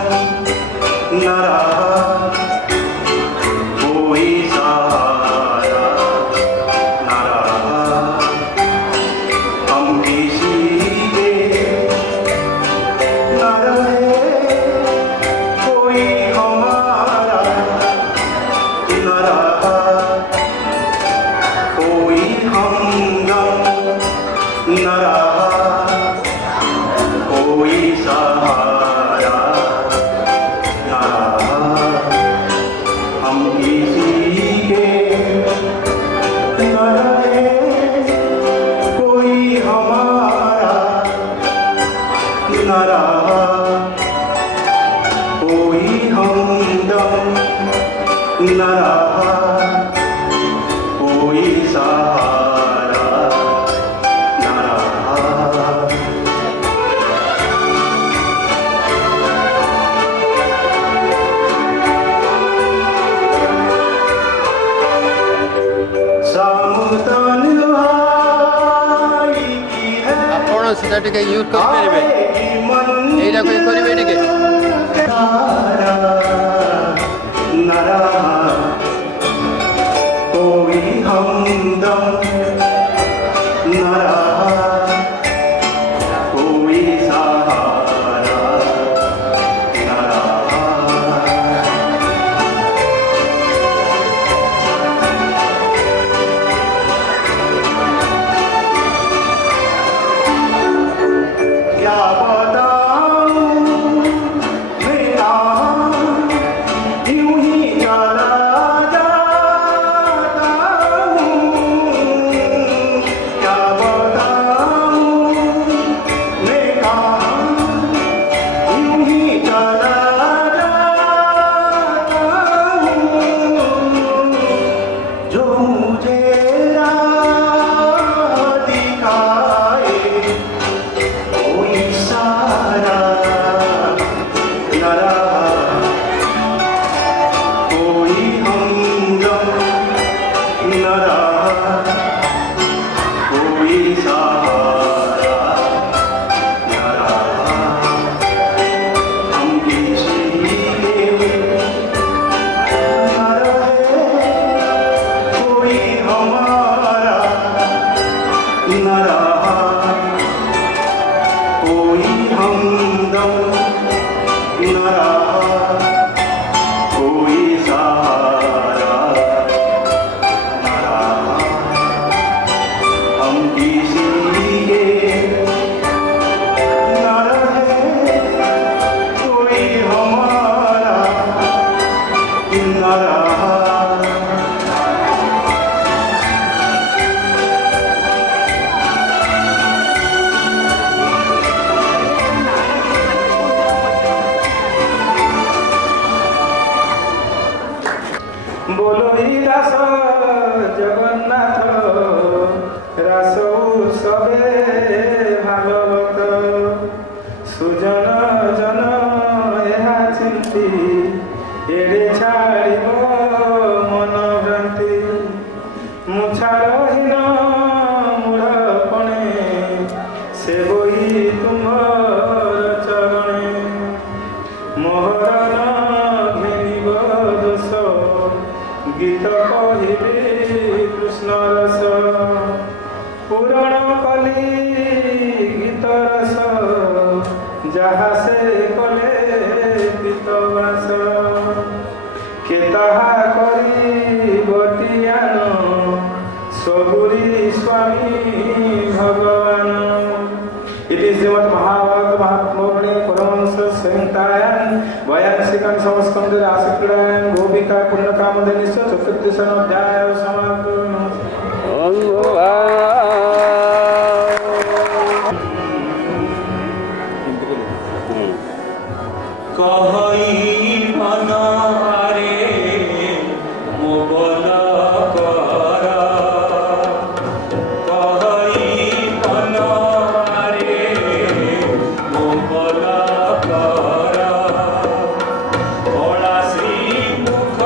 न रहा, कोई सहारा न रहा, हम किसी के न रहे, कोई हमारा न रहा, कोई हमदम न रहा, कोई सहारा न रहा, हम किसी के न रहे, कोई हमारा न रहा, कोई हमदम न रहा, कोई सहारा न रहा। सामुदान भाई की है ଆପଣ ସେଟା ଟିକେ ୟୁଜ୍ କରିପାରିବେ ଏଇଟାକୁ ଇଏ କରିବେ ଟିକେ न रहा, कोई हमदम न रहा, कोई सहारा न रहा। क्या बताऊं मेरा यूं ही चला जाता हूँ, क्या बताऊं मेरा यूं ही चला जाता हूँ, जो मुझे राह दिखाए कोई सहारा न रहा, कोई हमदम न रहा, कोई सहारा न रहा, हम किसी के न रहे, कोई हमारा न रहा, कोई हमदम न रहा, कोई सहारा न रहा, हम किसी के न रहे, कोई हमारा न रहा। बोलो ही रास जगन्नाथ रास सबे भागवत सुजन जन ଏହା ଚିନ୍ତି ଏଡ଼େ ଛାଡ଼ିବ ମନ ଭ୍ରାନ୍ତି ମୁଛାରହୀନ ମୂଢ଼ପଣେ ସେ ବହି ତୁମର ଚରଣେ ମୋହର ଘେନିବ ଦୋଷ ଗୀତ କହିବି କୃଷ୍ଣ ରସ ପୂରଣ କଲି ଗୀତ ରସ ଯାହା ସେ କଲେ ପିତବାସ କେ ତାହା କରି ବଟିଆନ ସବୁରି ସ୍ୱାମୀ ଭଗବାନ। It is Srimad Mahabharata Mahatmya Paramahansa Sanhitayan Vayansikan Samaskanda Rasikridayan Gopika Punnakamadhanisya Chaturdasan Adhyaya Samapto कहई मन आरे मोबल कर कहई मन आरे मोबल कर कला श्री मुख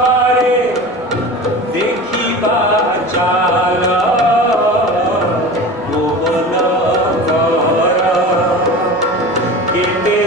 बारे देखिबा चाल मोबल कर केते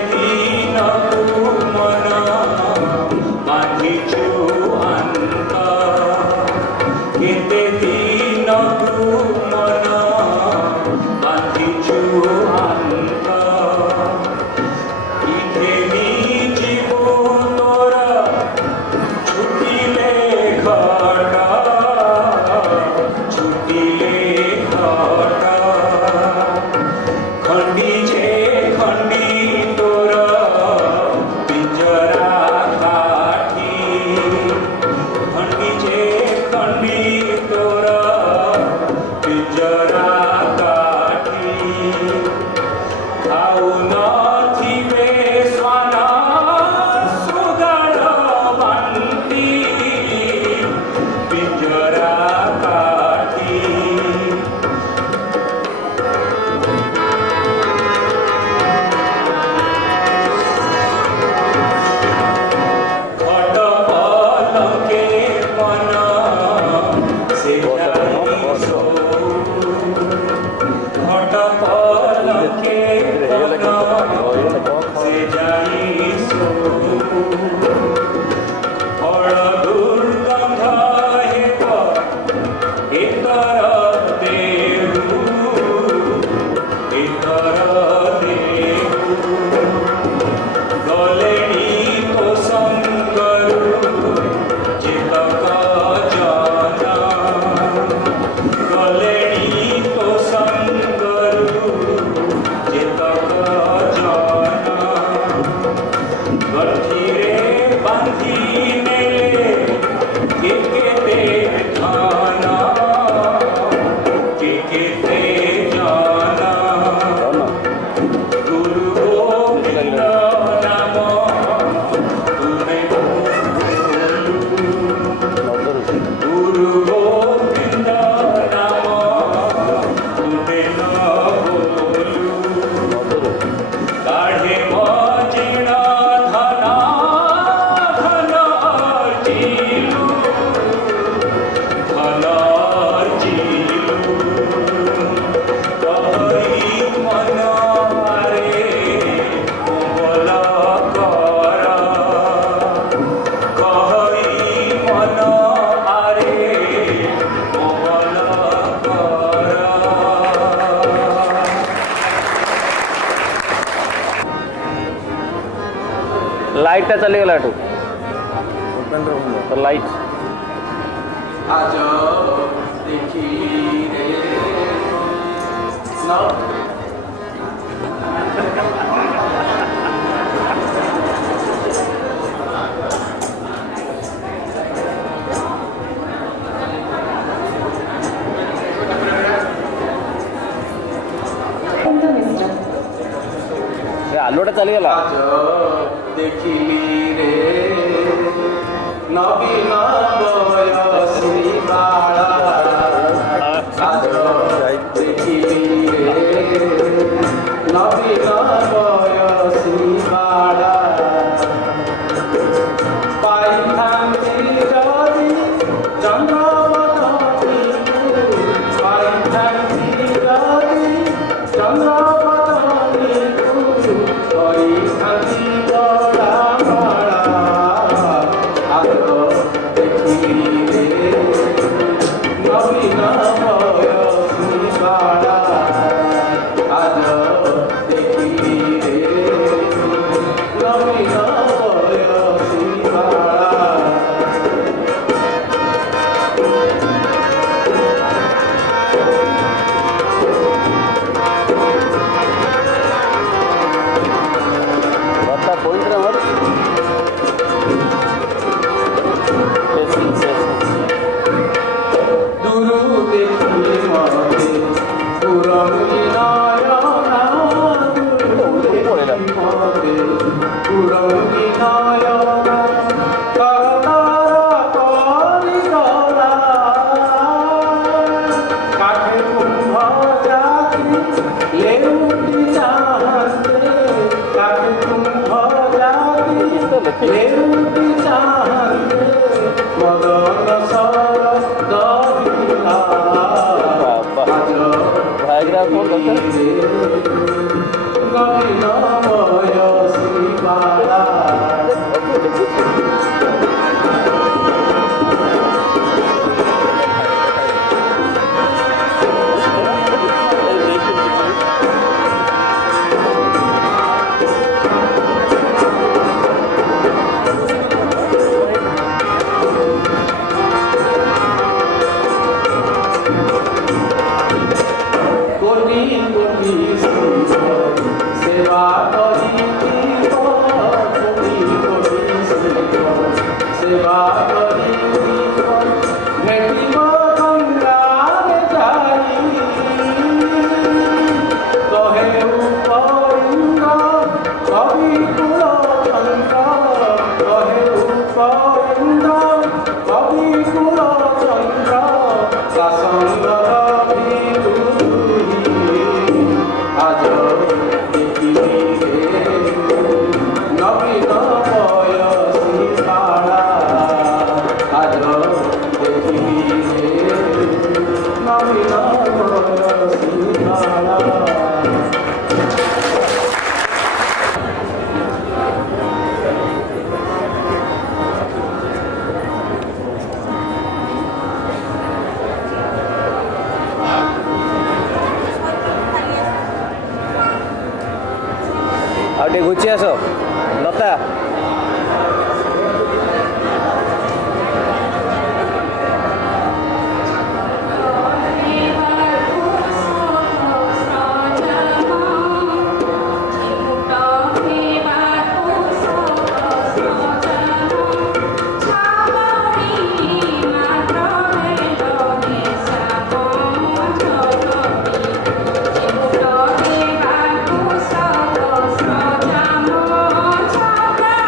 गाढ़े मजिण धन धन अर्जिलु धन अर्जिलु कहि मन आरे कोमल कर कहि मन आरे कोमल कर लाइट चली गला तो लाइट आज देखी रे न आलूटा चली गला आज देखिली रे नवीन बयसी बाळा आज देखिली रे नवीन बयसी बाळा पाइथांती जदि चंद्रवदनी पाइथांती जदि चंद्रवदनी पाइथांती बड़ा बड़ा आज देखिली रे नवीन बयसी बाळा आज देखिली रे नवीन बयसी बाळा बता पॉइंट रे मोर दुरु देखी मते पुरमी नयना दुरु देखी मते पुरमी नयना करतारा कलिगला काठे कुंभ जाति लेउटी चाहते काठे कुंभ जाति लेउटी चाहते मदन सर दहिला आज भाईग्राफ कौन करता है गविन बयसी बाला कोटि कोटि सेवा करी कोटि कोटि सेवा करी भेटिब गंगा रे जाई कहे उपरिंद कवि कुल चंद्र कहे उपरिंद कवि कुल चंद्र सासंगर आज देखिली रे नवीन बयसी बाळा आज देखिली रे नवीन बयसी बाळा ଆଉ ଟିକେ ଘୁଞ୍ଚି ଆସ ଲତା Thank you.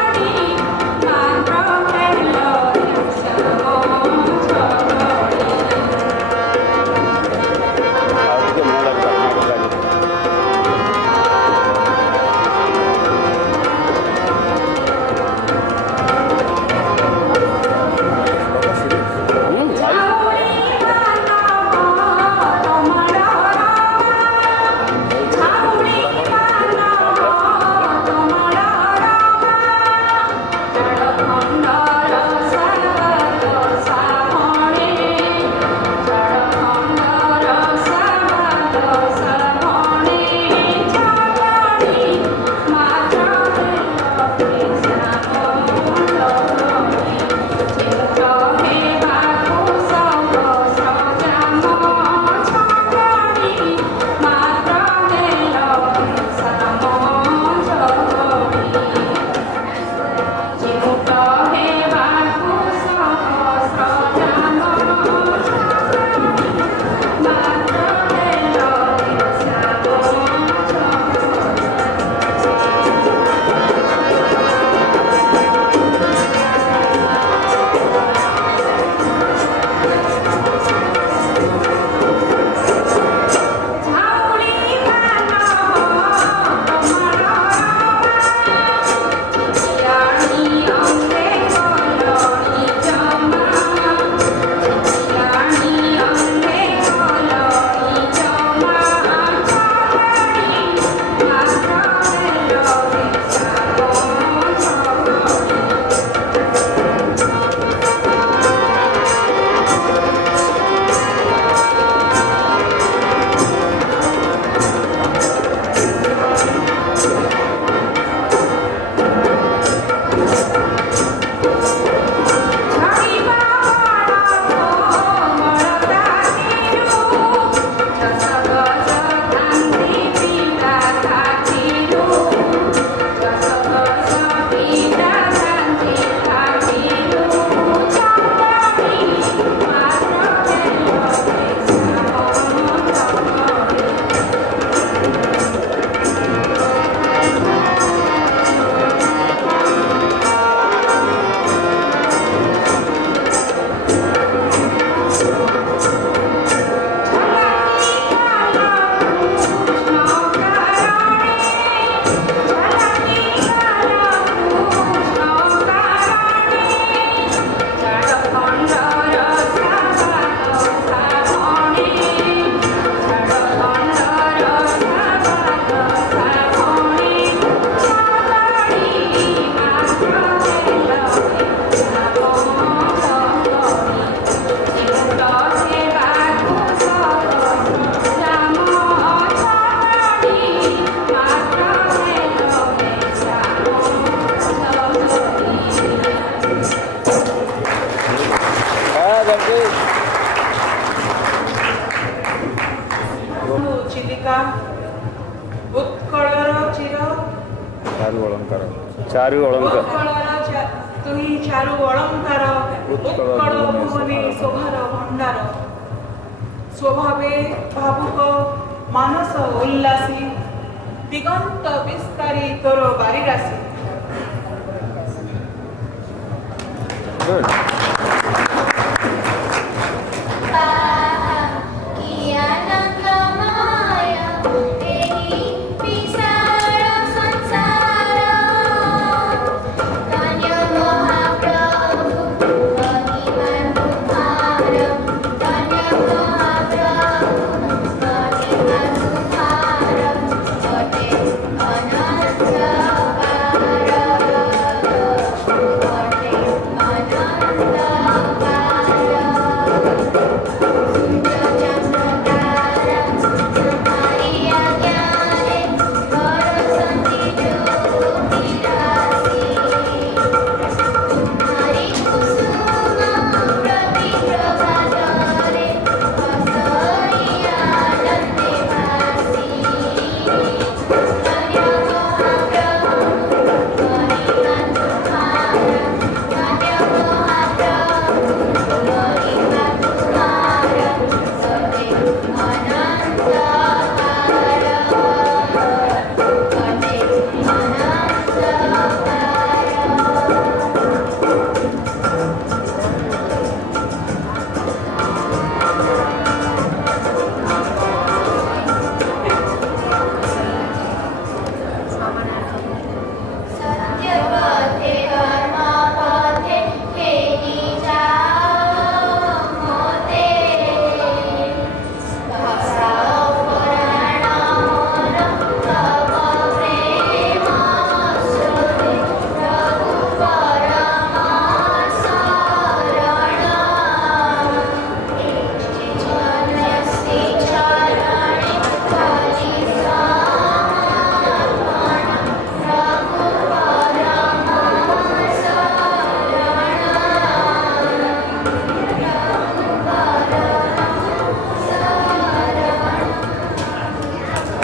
चारु अलंकार चारु अलंकार तुही चारु अलंकार उत्कल भुवने शोभार भंडार स्वभावे भावुक मानस उल्लासी दिगंत विस्तारी तोर बारी राशि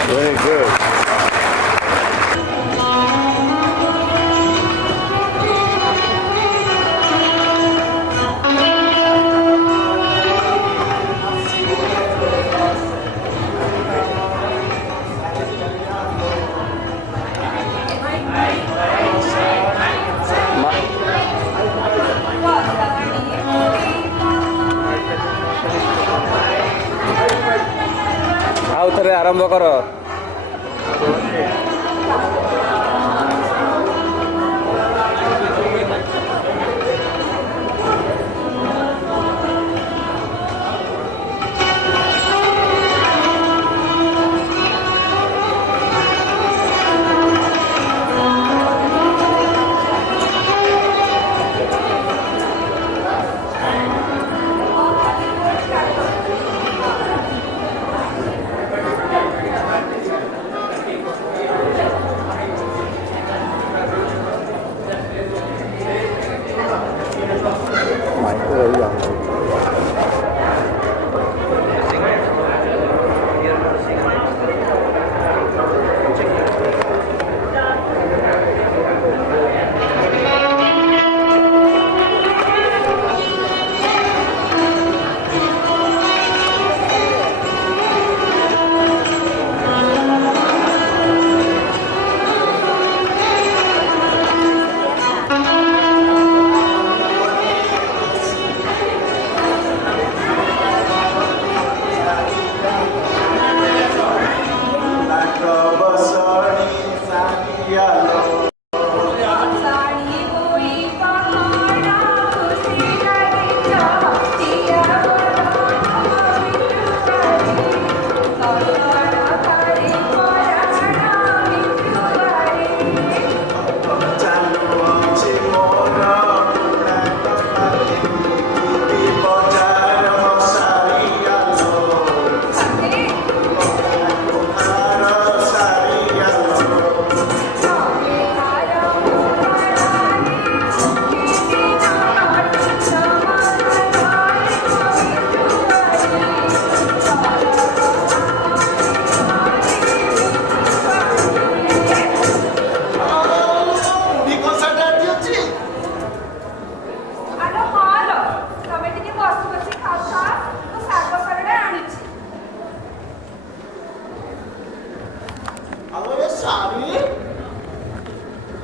Very good. ଆଉ ଥରେ ଆରମ୍ଭ କର।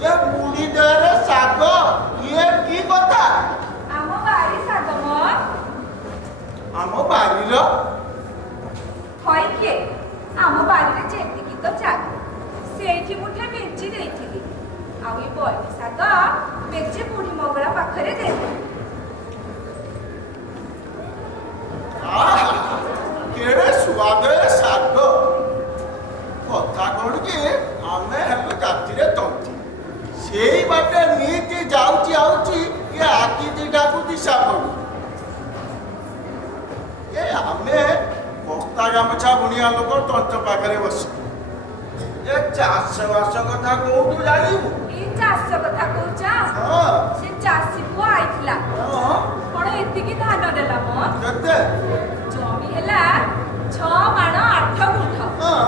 ये मुड़ी देरे साग ये की कथा आम बारी साग म आम बारी रो हई किए आम बारी जेतिकी तो चाग सेठी मुठे मेची देइथिली आउ ए बॉयली साग मेचे बुढ़ी मगड़ा पाखरे दे केड़े स्वाद साग कथा कौन कि आमे हेलो जाति रे तंती सेई बाटे नीति जाउची आउची ये आकी दिटा को दिशा पड़ू ये आमे बस्ता गामछा बुनिया लोक तंत पाखरे बस ये चाष बास कथा कोठू जानिबू ई चाष कथा कहूचा हां से चासी पुआ आइथिला हां कोन एतिकी धान देला म केते जमी ହେଲା 6 ମାଣ 8 ଗୁଣ୍ଠ हां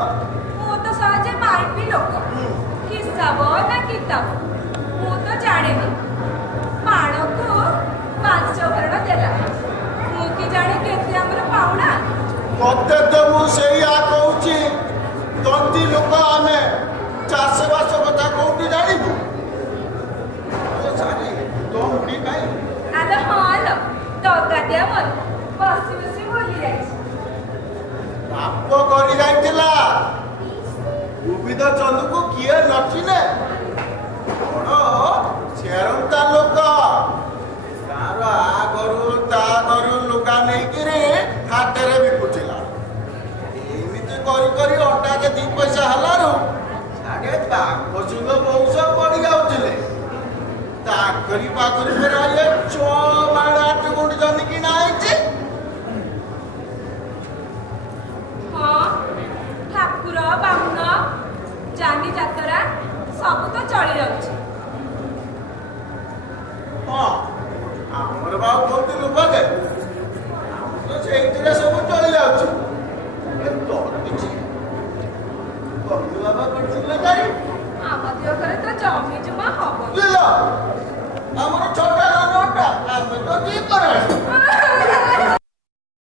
ମୁଁ ତ ସହଜେ ମାଇପି ଲୋକ ହିସାବ ନା କିତାବ ମୁଁ ତ ଜାଣେନି ମାଣକୁ 5 ଭରଣ ଦେଲା ମୁଁ କି ଜାଣେ କେତେ ଆମର ପାଉଣା कते तो मु सेया कहूची तंती लोक आमे चाष बास कथा कोठू जानिबू ओ सारी तो मुड़ी काई ଆଲୋ ହଁ ଲୋ ଟଙ୍କା ଦିଆ ମର ବସି ବସି ଭୁଲି ଯାଇଛି बाप करी जाइतिला उबिद चंदू को किए नचिने कोन शेरंता लोक तार आ गरु ता गरु लुगा नहीं किरे हाटेरे बिकुचिला एमिति करी करी अंडा के 2 पैसा हलारू सागे बाप सिंह बहुस पड़ी जाउतिले ताकरी पाकरी फेर आए 6 माण 8 गुंड जमी कि नाइची ହଁ ଠାକୁର ବାହୁନ ଜାନି ଯାତ୍ରା ସବୁ ତ ଚଳି ଯାଉଛି हाँ आमर बाबू बहुत लुभागे तो सेइतिरे सब चली जाउची ए तोर किछि कमी बाबा करथिले जाई ଆମ ଦେହ ଘରେ ତ ଜମି ଜମା ହବ लीला हमर छोटा नोटा आमे तो की करे